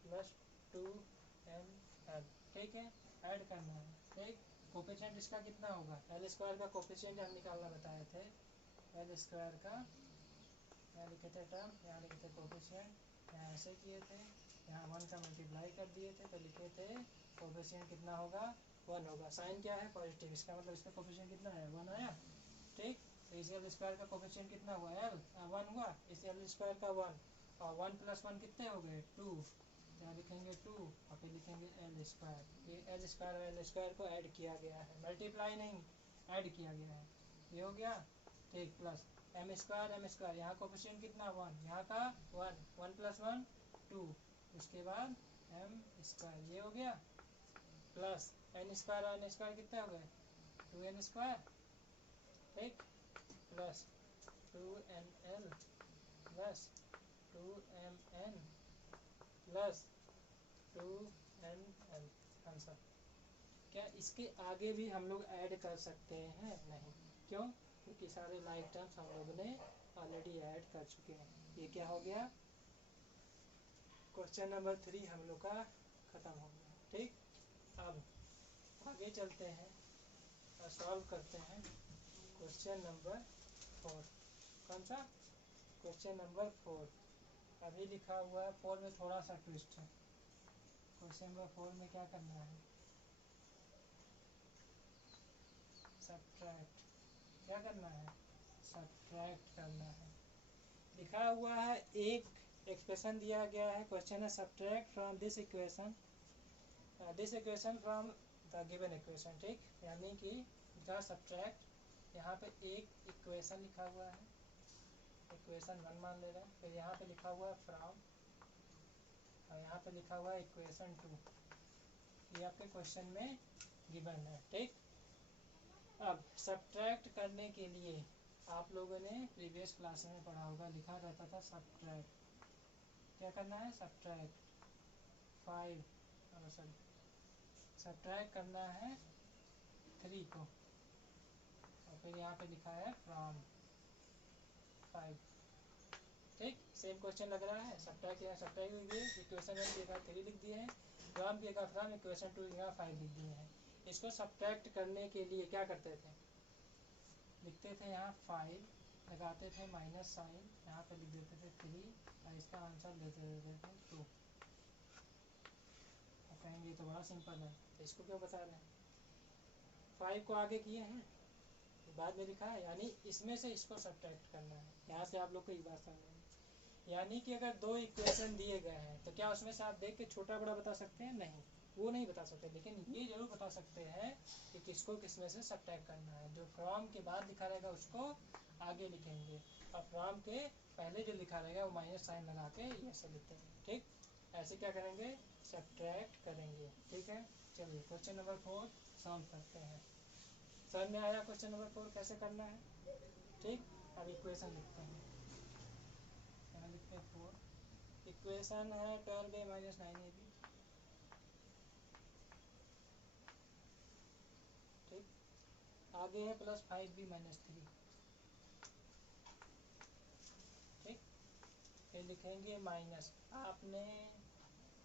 + 2NL, ठीक है। ऐड करना है, ठीक। कोफिशिएंट इसका कितना होगा, L² का कोफिशिएंट हम निकालना बताए थे। L² का यहाँ लिखे थे टर्म, यहाँ लिखे थे कोफिशिएंट, यहाँ ऐसे किए थे, यहाँ 1 का मल्टीप्लाई कर दिए थे तो लिखे थे कोफिशिएंट कितना होगा, 1 होगा। साइन क्या है, पॉजिटिव, इसका मतलब इसका कोफिशिएंट कितना है, 1 आया, ठीक। तो इस L² का कोफिशिएंट कितना हुआ, 1 हुआ। इस L² का 1 और 1 + 1 कितने हो गए, 2। यहाँ लिखेंगे 2 और फिर लिखेंगे L²। ये L² और L² को ऐड किया गया है, मल्टीप्लाई नहीं, ऐड किया गया है। ये हो गया, ठीक। प्लस M², यहाँ कोफिशिएंट कितना, 1, यहाँ का 1, 1 + 1 2। उसके बाद M², ये हो गया। प्लस N² और N² कितने हो गए, 2N², ठीक। Plus 2NL + 2MN + 2NL। Answer क्या इसके आगे भी हम लोग ऐड कर सकते हैं, नहीं, क्यों, क्योंकि सारे लाइक टर्म्स हम लोग ने ऑलरेडी ऐड कर चुके हैं। ये क्या हो गया, क्वेश्चन नंबर 3 हम लोग का ख़त्म हो गया। ठीक, अब आगे चलते हैं और सॉल्व करते हैं क्वेश्चन नंबर 4। कौन सा? Question number 4। अभी लिखा हुआ है 4 में थोड़ा सा ट्विस्ट है। क्वेश्चन नंबर 4 में क्या करना है? सब्ट्रैक्ट। क्या करना है? सब्ट्रैक्ट करना है। लिखा हुआ है एक एक्सप्रेशन दिया गया है, क्वेश्चन है subtract from this equation from the given equation. ठीक, यानी कि द सब्ट्रैक्ट, यहाँ पे एक इक्वेशन लिखा हुआ है, इक्वेशन 1 मान ले रहे हैं, फिर यहाँ पे लिखा हुआ है फ्रॉम, और यहाँ पे लिखा हुआ है इक्वेशन 2। ये आपके क्वेश्चन में गिवन है। ठीक, अब सब्ट्रैक्ट करने के लिए आप लोगों ने प्रीवियस क्लास में पढ़ा होगा, लिखा रहता था सब्ट्रैक्ट। क्या करना है? सब्ट्रैक्ट 5, सॉरी सब्ट्रैक्ट करना है 3 को, और फिर यहाँ पे लिखा है फ्रॉम 5। ठीक, सेम क्वेश्चन लग रहा है। सब्ट्रैक्ट यहाँ सब्ट्रैक्ट लिख दिए, इक्वेशन 1 की जगह 3 लिख दिए हैं, फ्रॉम की जगह फ्रॉम, इक्वेशन 2 की जगह 5 लिख दिए हैं। इसको सब्ट्रैक्ट करने के लिए क्या करते थे? लिखते थे यहाँ 5, लगाते थे माइनस साइन, यहाँ पे लिख देते थे 3, और इसका आंसर लेते देते थे 2। और कहेंगे ये तो बड़ा सिंपल है, तो इसको क्यों बता रहे हैं? 5 को आगे किए हैं, बाद में लिखा है, यानी इसमें से इसको सब्ट्रैक्ट करना है। यहाँ से आप लोग को एक बात समझेंगे, यानी कि अगर 2 इक्वेशन दिए गए हैं तो क्या उसमें से आप देख के छोटा बड़ा बता सकते हैं? नहीं, वो नहीं बता सकते, लेकिन ये जरूर बता सकते हैं कि किसको किसमें से सब्ट्रैक्ट करना है। जो फ्रॉम के बाद लिखा रहेगा उसको आगे लिखेंगे, और फ्रॉम के पहले जो लिखा रहेगा वो माइनस साइन लगा के ये सब लिखते हैं। ठीक, ऐसे क्या करेंगे? सब्ट्रैक्ट करेंगे। ठीक है, चलिए क्वेश्चन नंबर 4 सॉल्व करते हैं। समझ में आया क्वेश्चन नंबर 4 कैसे करना है? ठीक, अब इक्वेशन लिखते हैं। यहाँ लिखते हैं 4, इक्वेशन है 12a माइनस 9ab। ठीक, आगे है प्लस 5b माइनस 3। ठीक, फिर लिखेंगे माइनस। आपने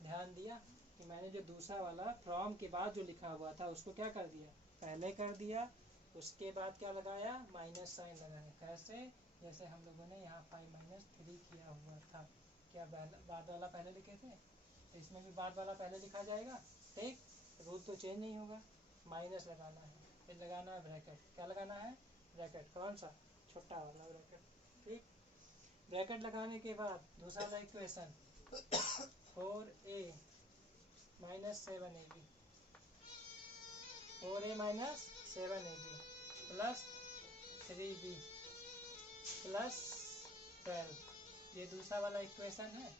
ध्यान दिया कि मैंने जो दूसरा वाला फ्रॉम के बाद जो लिखा हुआ था उसको क्या कर दिया? पहले कर दिया, उसके बाद क्या लगाया? माइनस साइन लगाया। कैसे? जैसे हम लोगों ने यहाँ 5 माइनस 3 किया हुआ था। क्या बाद वाला पहले लिखे थे? तो इसमें भी बाद वाला पहले लिखा जाएगा। ठीक, रूल तो चेंज नहीं होगा। माइनस लगाना है, फिर लगाना है ब्रैकेट। क्या लगाना है? ब्रैकेट। कौन सा? छोटा वाला ब्रैकेट। ठीक, ब्रैकेट लगाने के बाद दूसरा वाला equation 4a minus 7ab, 4a minus 7ab plus 3b plus 12। ये दूसरा वाला इक्वेशन है।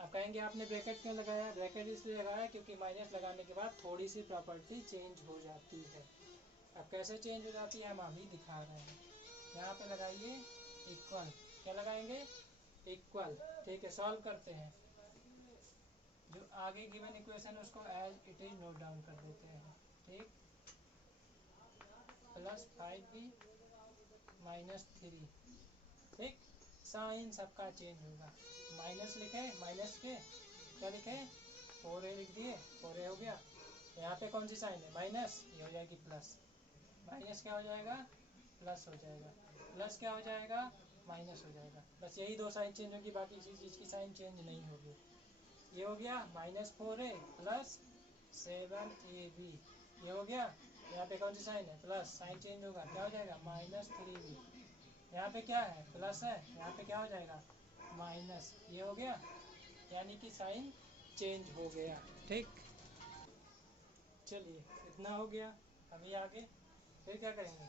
अब कहेंगे आपने ब्रैकेट क्यों लगाया? ब्रैकेट इसलिए लगाया क्योंकि माइनस लगाने के बाद थोड़ी सी प्रॉपर्टी चेंज हो जाती है। अब कैसे चेंज हो जाती है हम अभी दिखा रहे हैं। यहाँ पे लगाइए इक्वल। क्या लगाएंगे? इक्वल। ठीक है, सॉल्व करते हैं। जो आगे गिवन इक्वेशन उसको as it is note down कर देते हैं। ठीक, प्लस 5b माइनस 3। ठीक, साइन सबका चेंज होगा। माइनस लिखे, माइनस के क्या लिखे? 4a लिख दिए, 4a हो गया। यहाँ पे कौन सी साइन है? माइनस, ये हो जाएगी प्लस। माइनस क्या हो जाएगा? प्लस हो जाएगा। प्लस क्या हो जाएगा? माइनस हो जाएगा। बस यही 2 साइन चेंज होगी, बाकी किसी चीज़ की साइन चेंज नहीं होगी। ये हो गया माइनस 4a प्लस 7ab। ये हो गया। यहाँ पे कौन सी साइन है? प्लस। साइन चेंज होगा, क्या हो जाएगा? Minus 3b। यहाँ पे क्या है? प्लस है, यहाँ पे क्या हो जाएगा? माइनस। ये हो गया, यानी कि साइन चेंज हो गया। ठीक, चलिए इतना हो गया। अभी आगे फिर क्या करेंगे?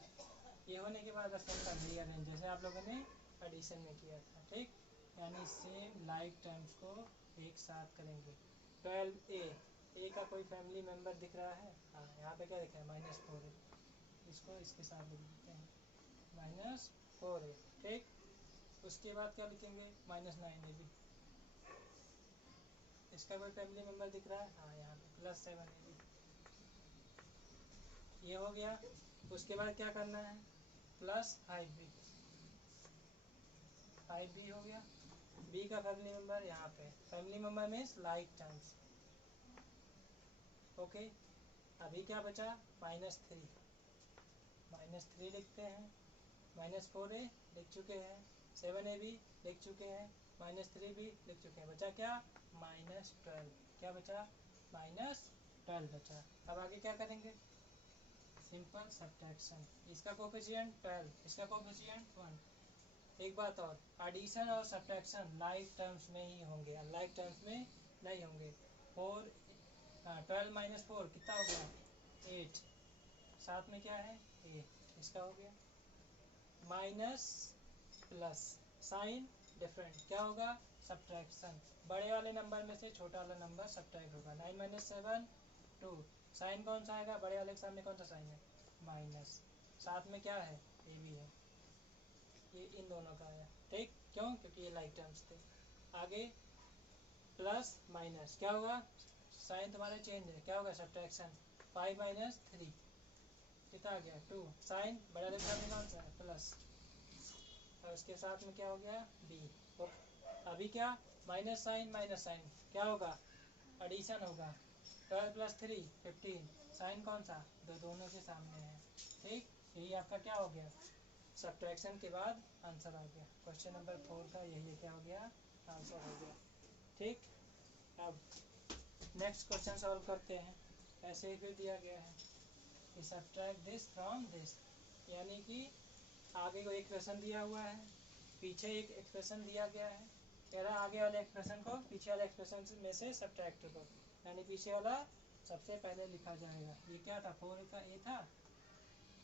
ये होने के बाद बस रीअरेंज, जैसे आप लोगों ने एडिशन में किया था। ठीक, यानी सेम लाइक टर्म्स को एक साथ करेंगे। 12a, ए का कोई फैमिली मेम्बर दिख रहा है? हाँ, यहाँ पे क्या लिखा है? Minus 4a। इसको इसके साथ लिख देते हैं, माइनस 4a। ठीक, उसके बाद क्या लिखेंगे? Minus 9ab। इसका कोई फैमिली मेम्बर दिख रहा है? हाँ, यहाँ पे प्लस 7ab। ये हो गया। उसके बाद क्या करना है? Plus 5b। 5b हो गया। बी का फैमिली मेंबर यहाँ पे, family member means like terms. Okay, अभी क्या बचा, -3, -3 लिखते हैं, -4a लिख चुके हैं, 7a भी लिख चुके हैं, -3 भी लिख चुके हैं, बचा क्या, -12। क्या बचा, -12 बचा। अब आगे क्या करेंगे, सिंपल सब्ट्रैक्शन। इसका कोफिशिएंट 12, इसका कोफिशिएंट 1। एक बात और, एडिशन और सब्ट्रैक्शन लाइक टर्म्स में ही होंगे, अनलाइक टर्म्स में नहीं होंगे। 12 - 4 कितना हो गया, 8, साथ में क्या है, a, इसका हो गया। माइनस प्लस, साइन डिफरेंट, क्या होगा, सब्ट्रैक्शन। बड़े वाले नंबर में से छोटा वाला नंबर सब्ट्रैक्ट होगा। 9 - 7 2, साइन कौन सा आएगा, बड़े वाले के सामने कौन सा साइन है, माइनस, साथ में क्या है, ए भी है, ये इन दोनों का आया। ठीक, क्यों, क्योंकि ये लाइक टर्म्स थे। आगे प्लस माइनस, क्या होगा, साइन तुम्हारा चेंज है, क्या होगा, सब्ट्रैक्शन। 5 - 3 कितना आ गया, 2, साइन बड़ा वाले के सामने कौन सा है, प्लस, और उसके साथ में क्या हो गया, बी। तो अभी क्या, माइनस साइन क्या होगा, एडिशन होगा। 12 + 3 15, साइन कौन सा, दोनों के सामने है। ठीक, यही आपका क्या हो गया, सब्ट्रैक्शन के बाद आंसर आ गया। क्वेश्चन नंबर 4 का यही क्या हो गया, आंसर हो गया। ठीक, अब नेक्स्ट क्वेश्चन सॉल्व करते हैं। ऐसे ही फिर दिया गया है कि सब्ट्रैक्ट दिस फ्रॉम दिस, यानी कि आगे को एक एक्सप्रेशन दिया हुआ है, पीछे एक एक्सप्रेशन दिया गया है, कह रहा आगे वाले एक्सप्रेशन को पीछे वाले एक्सप्रेशन में से सब्ट्रैक्ट करो, यानी पीछे वाला सबसे पहले लिखा जाएगा। ये क्या था, 4 का ए था,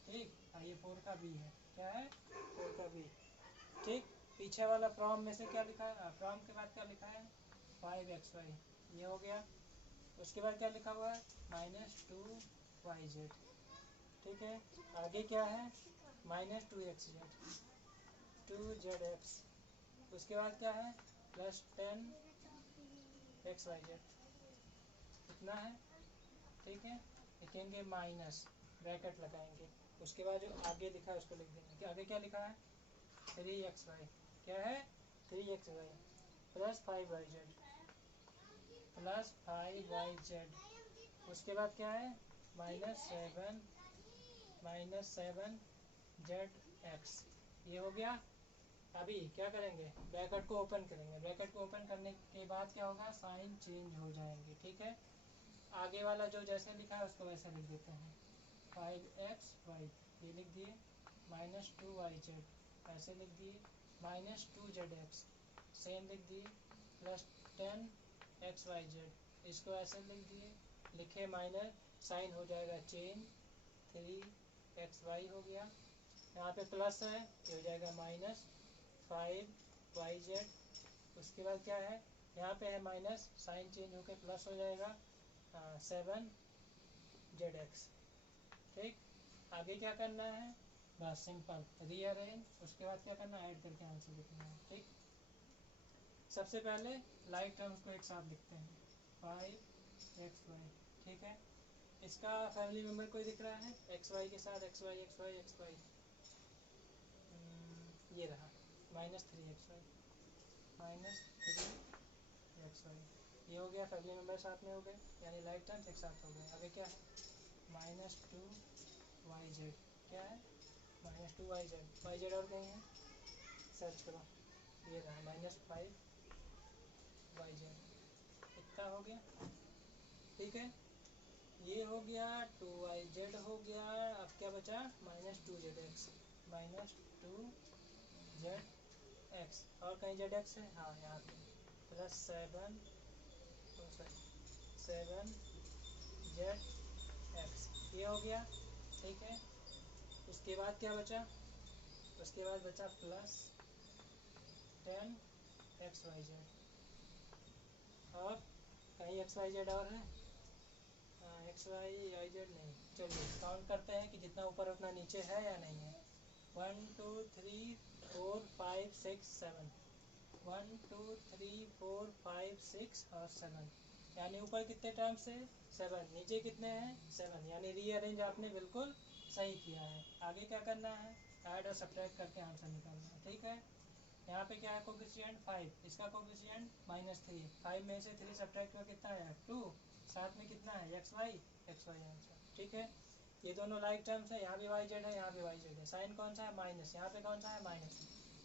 ठीक, और ये 4 का बी है, क्या है, 4 का बी। ठीक, पीछे वाला फ्रॉम में से क्या लिखा है, फ्रॉम के बाद क्या लिखा है, 5xy, ये हो गया। उसके बाद क्या लिखा हुआ है, -2yz। ठीक है, आगे क्या है, -2xz, 2zx। उसके बाद क्या है, +10xyz, इतना है। ठीक है, लिखेंगे माइनस, ब्रैकेट लगाएंगे, उसके बाद जो आगे लिखा है उसको लिख देंगे। कि आगे क्या लिखा है, 3xy, क्या है, 3xy +5yz, +5yz। उसके बाद क्या है, -7zx, ये हो गया। अभी क्या करेंगे, ब्रैकेट को ओपन करेंगे, ब्रैकेट को ओपन करने के बाद क्या होगा, साइन चेंज हो जाएंगे। ठीक है, आगे वाला जो जैसे लिखा है उसको वैसे लिख देते हैं, 5xy ये लिख दिए, -2yz ऐसे लिख दिए, -2zx सेम लिख दिए, +10xyz इसको ऐसे लिख दिए, लिखे माइनस, साइन हो जाएगा चेंज, 3xy हो गया, यहाँ पे प्लस है ये हो जाएगा -5yz। उसके बाद क्या है, यहाँ पे है माइनस, साइन चेंज होकर प्लस हो जाएगा 7zx। ठीक, आगे क्या करना है, बस सिंपल रीअरेंज, उसके बाद क्या करना है, ऐड करके आंसर लिखना है। ठीक, सबसे पहले लाइक टर्म्स को एक साथ लिखते हैं, 5xy। ठीक है, इसका फैमिली मेंबर कोई दिख रहा है, xy के साथ xy xy xy, ये रहा, -3xy, -3xy, ये हो गया, फैमिली मेंबर साथ में हो गए, यानी लाइक टर्म्स एक साथ हो गए। आगे क्या है, -2yz, क्या है, -2yz, yz और कहीं है, सर्च करो, ये रहा -5yz, इतना हो गया। ठीक है, ये हो गया, 2yz हो गया। अब क्या बचा, -2zx, -2zx, और कहीं zx है, हाँ यहाँ पे, +7zx, ये हो गया। ठीक है, उसके बाद क्या बचा, उसके बाद बचा +10xyz, और कहीं xyz और है, xyz नहीं। चलिए काउंट करते हैं कि जितना ऊपर उतना नीचे है या नहीं है। 1 2 3 4 5 6 7, 1 2 3 4 5 6 और 7, यानी ऊपर कितने टर्म्स है, 7, नीचे कितने हैं, 7, यानी रीअरेंज आपने बिल्कुल सही किया है। आगे क्या करना है, ऐड और सब्ट्रैक्ट करके आंसर निकालना है। ठीक है, यहाँ पे क्या है कोफिशिएंट 5, इसका कोफिशिएंट -3, 5 में से 3 सब्ट्रैक्ट हुआ कितना है 2, साथ में कितना है एक्स वाई आंसर। ठीक है, ये दोनों लाइक टर्म्स है, यहाँ भी वाई जेड है, यहाँ भी वाई जेड है। साइन कौन सा है माइनस, यहाँ पे कौन सा है माइनस।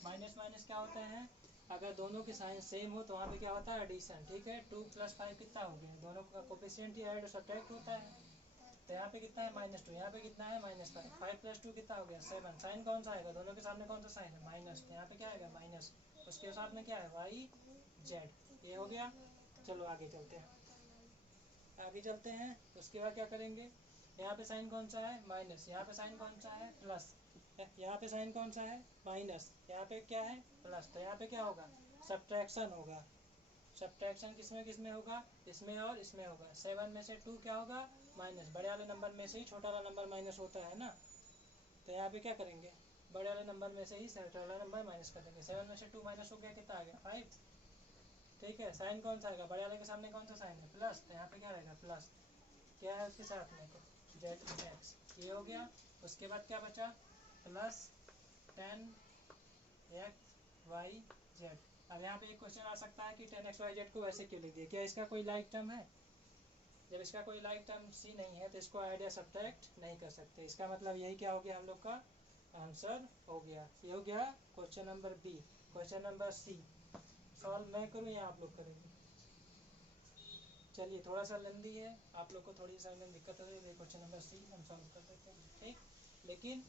माइनस माइनस क्या होता है, अगर दोनों के साइन सेम हो तो वहाँ पे क्या होता है एडिशन। ठीक है, 2 + 5 कितना हो गया, दोनों का कोफिशिएंट ही ऐड और सब्ट्रैक्ट होता है। तो यहाँ पे कितना है -2, यहाँ पे कितना है -5, 5 + 2 कितना हो गया 7। साइन कौन सा आएगा, दोनों के सामने कौन सा साइन है माइनस, तो यहाँ पे क्या आएगा माइनस, उसके साथ में क्या है वाई जेड। ये हो गया। चलो आगे चलते हैं, आगे चलते हैं। उसके बाद क्या करेंगे, यहाँ पे साइन कौन सा है माइनस, यहाँ पे साइन कौन सा है प्लस, यहाँ पे साइन कौन सा है माइनस, यहाँ पे क्या है प्लस, तो यहाँ पे क्या होगा सब्ट्रैक्शन होगा। सब्ट्रैक्शन किसमें होगा, इसमें और इसमें होगा। 7 में से 2 क्या होगा माइनस, बड़े वाले नंबर में से ही छोटा वाला नंबर माइनस होता है ना, तो यहाँ पे क्या करेंगे बड़े वाले नंबर में से ही छोटा वाला नंबर माइनस कर देंगे। 7 में से 2 माइनस हो गया, कितना आ गया 5। ठीक है, साइन कौन सा आएगा, बड़े वाले के सामने कौन सा साइन है प्लस, तो यहाँ पे क्या रहेगा प्लस, क्या है उसके साथ में जेड एक्स, ये हो गया। उसके बाद क्या बचा प्लस 10 एक्स वाई जेड। अब यहाँ पे एक क्वेश्चन आ सकता है कि 10 एक्स वाई जेड को वैसे क्यों लिख दिया, क्या इसका कोई लाइक टर्म है। जब इसका कोई लाइक टर्म सी नहीं है तो इसको ऐड या सब्ट्रैक्ट नहीं कर सकते। इसका मतलब यही क्या हो गया हम लोग का आंसर हो गया। ये हो गया question number B. Question number C solve मैं करूँ या आप लोग करेंगे। चलिए थोड़ा सा लेंदी है, आप लोग को थोड़ी सा में दिक्कत हो रही है, क्वेश्चन नंबर सी हम सॉल्व कर देते हैं। ठीक, लेकिन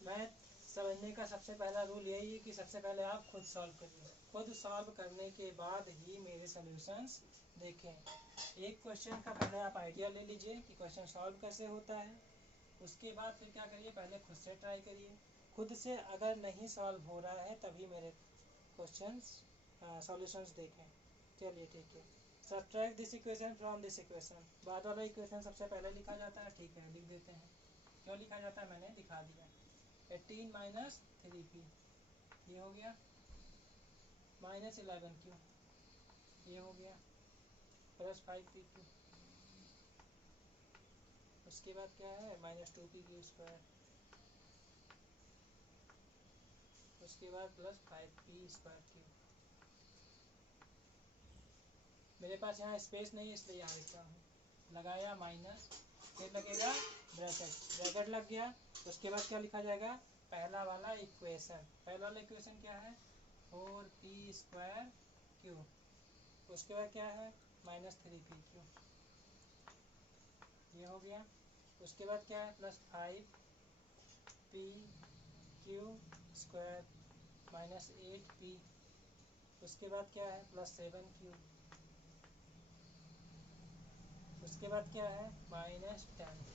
मैथ समझने का सबसे पहला रूल यही है कि सबसे पहले आप खुद सॉल्व करिए, खुद सॉल्व करने के बाद ही मेरे सॉल्यूशंस देखें। एक क्वेश्चन का पहले आप आइडिया ले लीजिए कि क्वेश्चन सॉल्व कैसे होता है, उसके बाद फिर क्या करिए पहले खुद से ट्राई करिए। खुद से अगर नहीं सॉल्व हो रहा है तभी मेरे क्वेश्चंस सॉल्यूशंस देखें। चलिए ठीक है, subtract this equation from this equation, बाद वाला इक्वेशन सबसे पहले लिखा जाता है। ठीक है लिख देते हैं, क्यों लिखा जाता है मैंने लिखा दिया। 18 - 3p ये हो गया, -11q ये हो गया, प्लस 5p2, उसके बाद क्या है -2p² उसके बाद प्लस 5p²। मेरे पास यहाँ स्पेस नहीं है इसलिए यहाँ लिखता हूँ, लगाया माइनस, फिर लगेगा ब्रैकेट, ब्रैकेट लग गया। उसके बाद क्या लिखा जाएगा पहला वाला इक्वेशन, पहला वाला इक्वेशन क्या है 4p²q, उसके बाद क्या है -3p3 ये हो गया। उसके बाद क्या है प्लस 5pq² -8p, उसके बाद क्या है प्लस 7q, उसके बाद क्या है -10।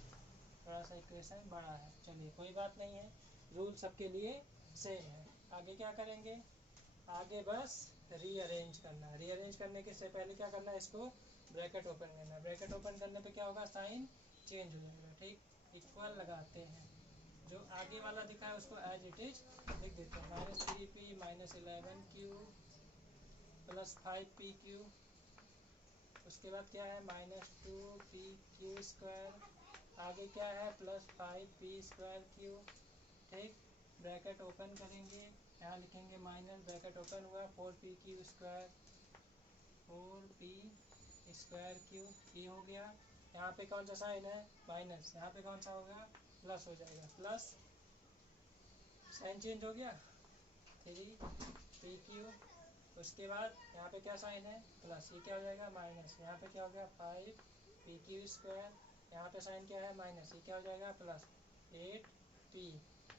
थोड़ा सा इक्वेशन बड़ा है, चलिए कोई बात नहीं है, रूल सबके लिए सेम है। आगे क्या करेंगे, आगे बस रीअरेंज करना है। रीअरेंज करने के से पहले क्या करना है, इसको ब्रैकेट ओपन करना है। ब्रैकेट ओपन करने पे क्या होगा साइन चेंज हो जाएगा। ठीक, इक्वल लगाते हैं, जो आगे वाला दिखा है उसको एज इट इज लिख देते हैं, -3p -11q प्लस 5pq, उसके बाद क्या है -2pq², आगे क्या है प्लस 5p²q। ठीक, ब्रैकेट ओपन करेंगे, यहाँ लिखेंगे माइनस, ब्रैकेट ओपन हुआ 4pq², 4p²q ये हो गया। यहाँ पे कौन सा साइन है माइनस, यहाँ पे कौन सा होगा प्लस हो जाएगा, प्लस साइन चेंज हो गया 3pq, उसके बाद यहाँ पे क्या साइन है प्लस, ये क्या हो जाएगा माइनस, यहाँ पे क्या हो गया 5pq², यहाँ पे साइन क्या है माइनस, ये क्या हो जाएगा प्लस 8p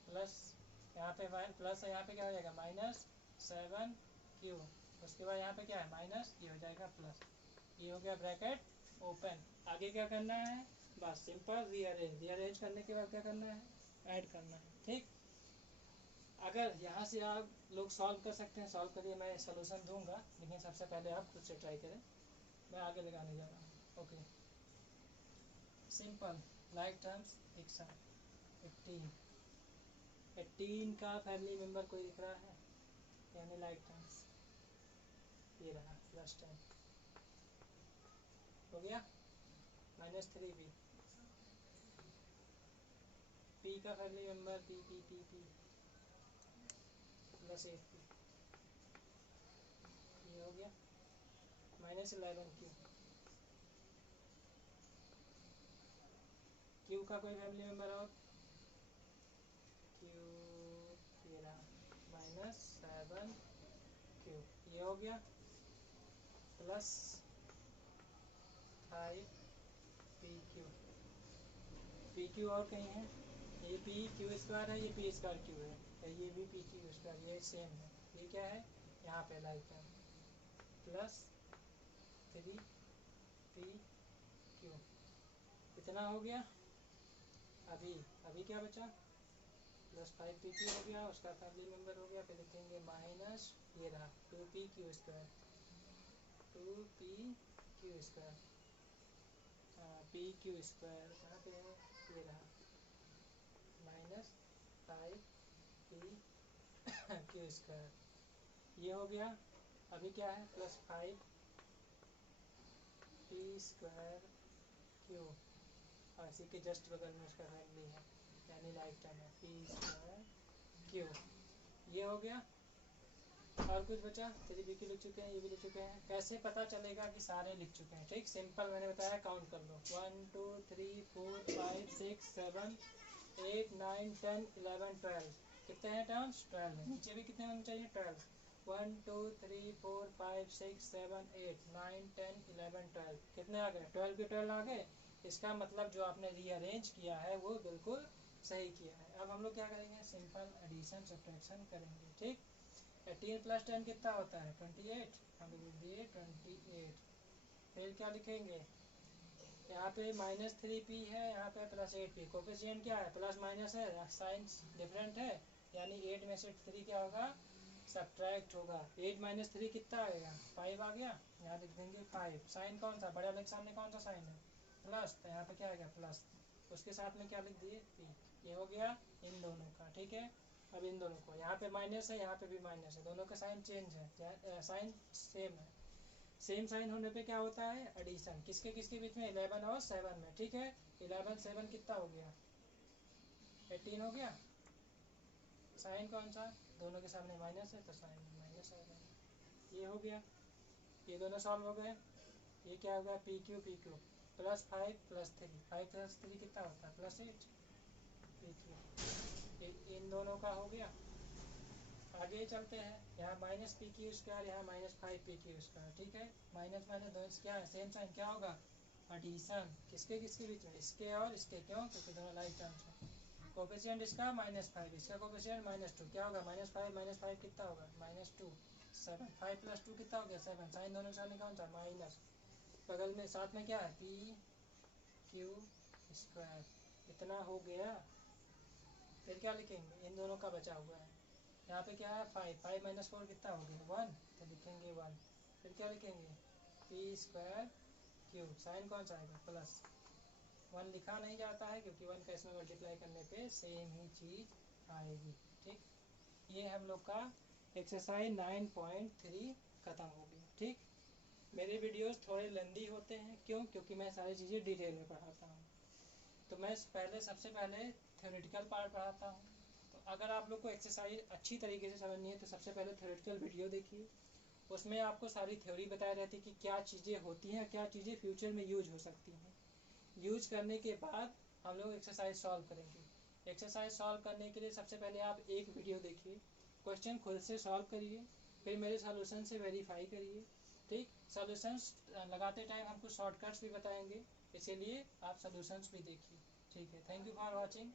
प्लस यहाँ पे प्लस है, यहाँ पे क्या हो जाएगा -7q, उसके बाद यहाँ पे क्या है माइनस, ये हो जाएगा प्लस, ये हो गया ब्रैकेट ओपन। आगे क्या करना है बस सिंपल रीअरेंज, रीअरेंज करने के बाद क्या करना है ऐड करना है। ठीक, अगर यहाँ से आप लोग सॉल्व कर सकते हैं सॉल्व करिए, मैं सलूशन दूंगा, लेकिन सबसे पहले आप खुद से ट्राई करें, मैं आगे लगाने जा रहा हूँ। ओके, सिंपल लाइक टर्म्स एक साथ 18 का फैमिली मेम्बर कोई दिख रहा है, यानी लाइक टर्म्स ये रहा +10 हो गया, -3p, p का फैमिली मेम्बर p +8p, हो गया -11 क्यू का कोई फैमिली मेम्बर और क्यू ये रहा -7 क्यू, ये हो गया plus 5 P Q. P Q और कहीं है, ये पी क्यू स्क्वायर है, ये पी स्क्वायर क्यू है, ये भी पी क्यू स्क्वायर, ये सेम है। ये क्या है यहाँ पे लाइक है प्लस 3 पी क्यू, इतना हो गया। अभी क्या बचा +5 पी क्यू हो गया, उसका फैमिली मेम्बर हो गया। फिर लिखेंगे माइनस ये रहा 2 P Q square, 2 P Q square, P Q square कहाँ पे है, ये रहा -5 पी क्यू स्क्वायर, ये हो गया। अभी क्या है +5 पी स्क्वायर क्यू, और इसी के जस्ट बगल में उसका फैमिली है यानी लाइक टर्म है पी स्क्वायर क्यू, ये हो गया। और कुछ बचा, 3 पी क्यू लिख चुके हैं, ये भी लिख चुके हैं। कैसे पता चलेगा कि सारे लिख चुके हैं, ठीक सिंपल, मैंने बताया काउंट कर लो 1 2 3 4 5 6 7 8 9 10 11 12, कितने हैं टर्म्स 12 है। नीचे भी कितने होने चाहिए 12, 1 2 3 4 5 6 7 8 9 10 11 12, कितने आ गए 12 के 12 आ गए। इसका मतलब जो आपने रीअरेंज किया है वो बिल्कुल सही किया है। अब हम लोग क्या करेंगे, सिंपल एडिशन सब्ट्रैक्शन करेंगे, ठीक। 18 + 10 कितना होता है 28, हम लोग लिख दिए 28। फिर क्या लिखेंगे, यहाँ पे -3p है, यहाँ पे +8p, कोफिशिएंट क्या है प्लस माइनस है, साइन डिफरेंट है, यानी 8 में से 3 क्या होगा सब्ट्रैक्ट होगा। 8 - 3 कितना आएगा 5 आ गया, यहाँ लिख देंगे 5। साइन कौन सा, बड़े वाले के सामने कौन सा साइन है प्लस, तो यहाँ पे क्या आएगा प्लस, उसके साथ में क्या लिख दिए p, ये हो गया इन दोनों का, ठीक है। अब इन दोनों को, यहाँ पे माइनस है, यहाँ पे भी माइनस है, दोनों का साइन चेंज है, साइन सेम है। सेम साइन होने पे क्या होता है एडिशन, किसके किसके बीच में 11 और 7 में, ठीक है। 11 7 कितना हो गया 18 हो गया। साइन कौन सा, दोनों के सामने माइनस है तो साइन माइनस आ गया, ये हो गया। ये दोनों सॉल्व हो गए। ये क्या हो गया पी क्यू +5 + 3, 5 + 3 कितना होता है +8 पी क्यू, इन दोनों का हो गया। आगे चलते हैं, यहाँ -पी क्यू स्क्वायर, यहाँ -5 पी क्यू स्क्वायर, ठीक है। माइनस माइनस दोनों क्या है सेम साइन, क्या होगा एडिशन, किसके किसके बीच में, इसके और इसके, क्यों क्योंकि दोनों लाइक टर्म्स हैं। कोफिशिएंट इसका -5, इसका कोफिशिएंट -2, क्या होगा -5 - 5 कितना होगा -2, 7, 5 + 2 कितना हो गया 7, साइन दोनों के सामने कौन सा माइनस, बगल में साथ में क्या है पी क्यू स्क्वायर, इतना हो गया। फिर क्या लिखेंगे, इन दोनों का बचा हुआ है, यहाँ पे क्या है 5 - 4 कितना हो गया 1, तो लिखेंगे 1। फिर क्या लिखेंगे पी स्क्वायर क्यू, साइन कौन सा आएगा प्लस, 1 लिखा नहीं जाता है क्योंकि 1 का इसमें मल्टीप्लाई करने पे सेम ही चीज़ आएगी, ठीक। ये हम लोग का एक्सरसाइज 9.3 ख़त्म हो गया, ठीक। मेरे वीडियोस थोड़े लेंदी होते हैं, क्यों क्योंकि मैं सारी चीज़ें डिटेल में पढ़ाता हूँ। तो मैं सबसे पहले थ्योरेटिकल पार्ट पढ़ाता हूँ। तो अगर आप लोग को एक्सरसाइज अच्छी तरीके से समझनी है तो सबसे पहले थ्योरेटिकल वीडियो देखिए, उसमें आपको सारी थ्योरी बताई रहती है कि क्या चीज़ें होती हैं, क्या चीज़ें फ्यूचर में यूज हो सकती हैं। यूज करने के बाद हम लोग एक्सरसाइज सॉल्व करेंगे। एक्सरसाइज सॉल्व करने के लिए सबसे पहले आप एक वीडियो देखिए, क्वेश्चन खुद से सॉल्व करिए, फिर मेरे सॉल्यूशन से वेरीफाई करिए, ठीक। सॉल्यूशंस लगाते टाइम हम कुछ शॉर्टकट्स भी बताएंगे, इसीलिए आप सॉल्यूशंस भी देखिए, ठीक है। Thank you for watching.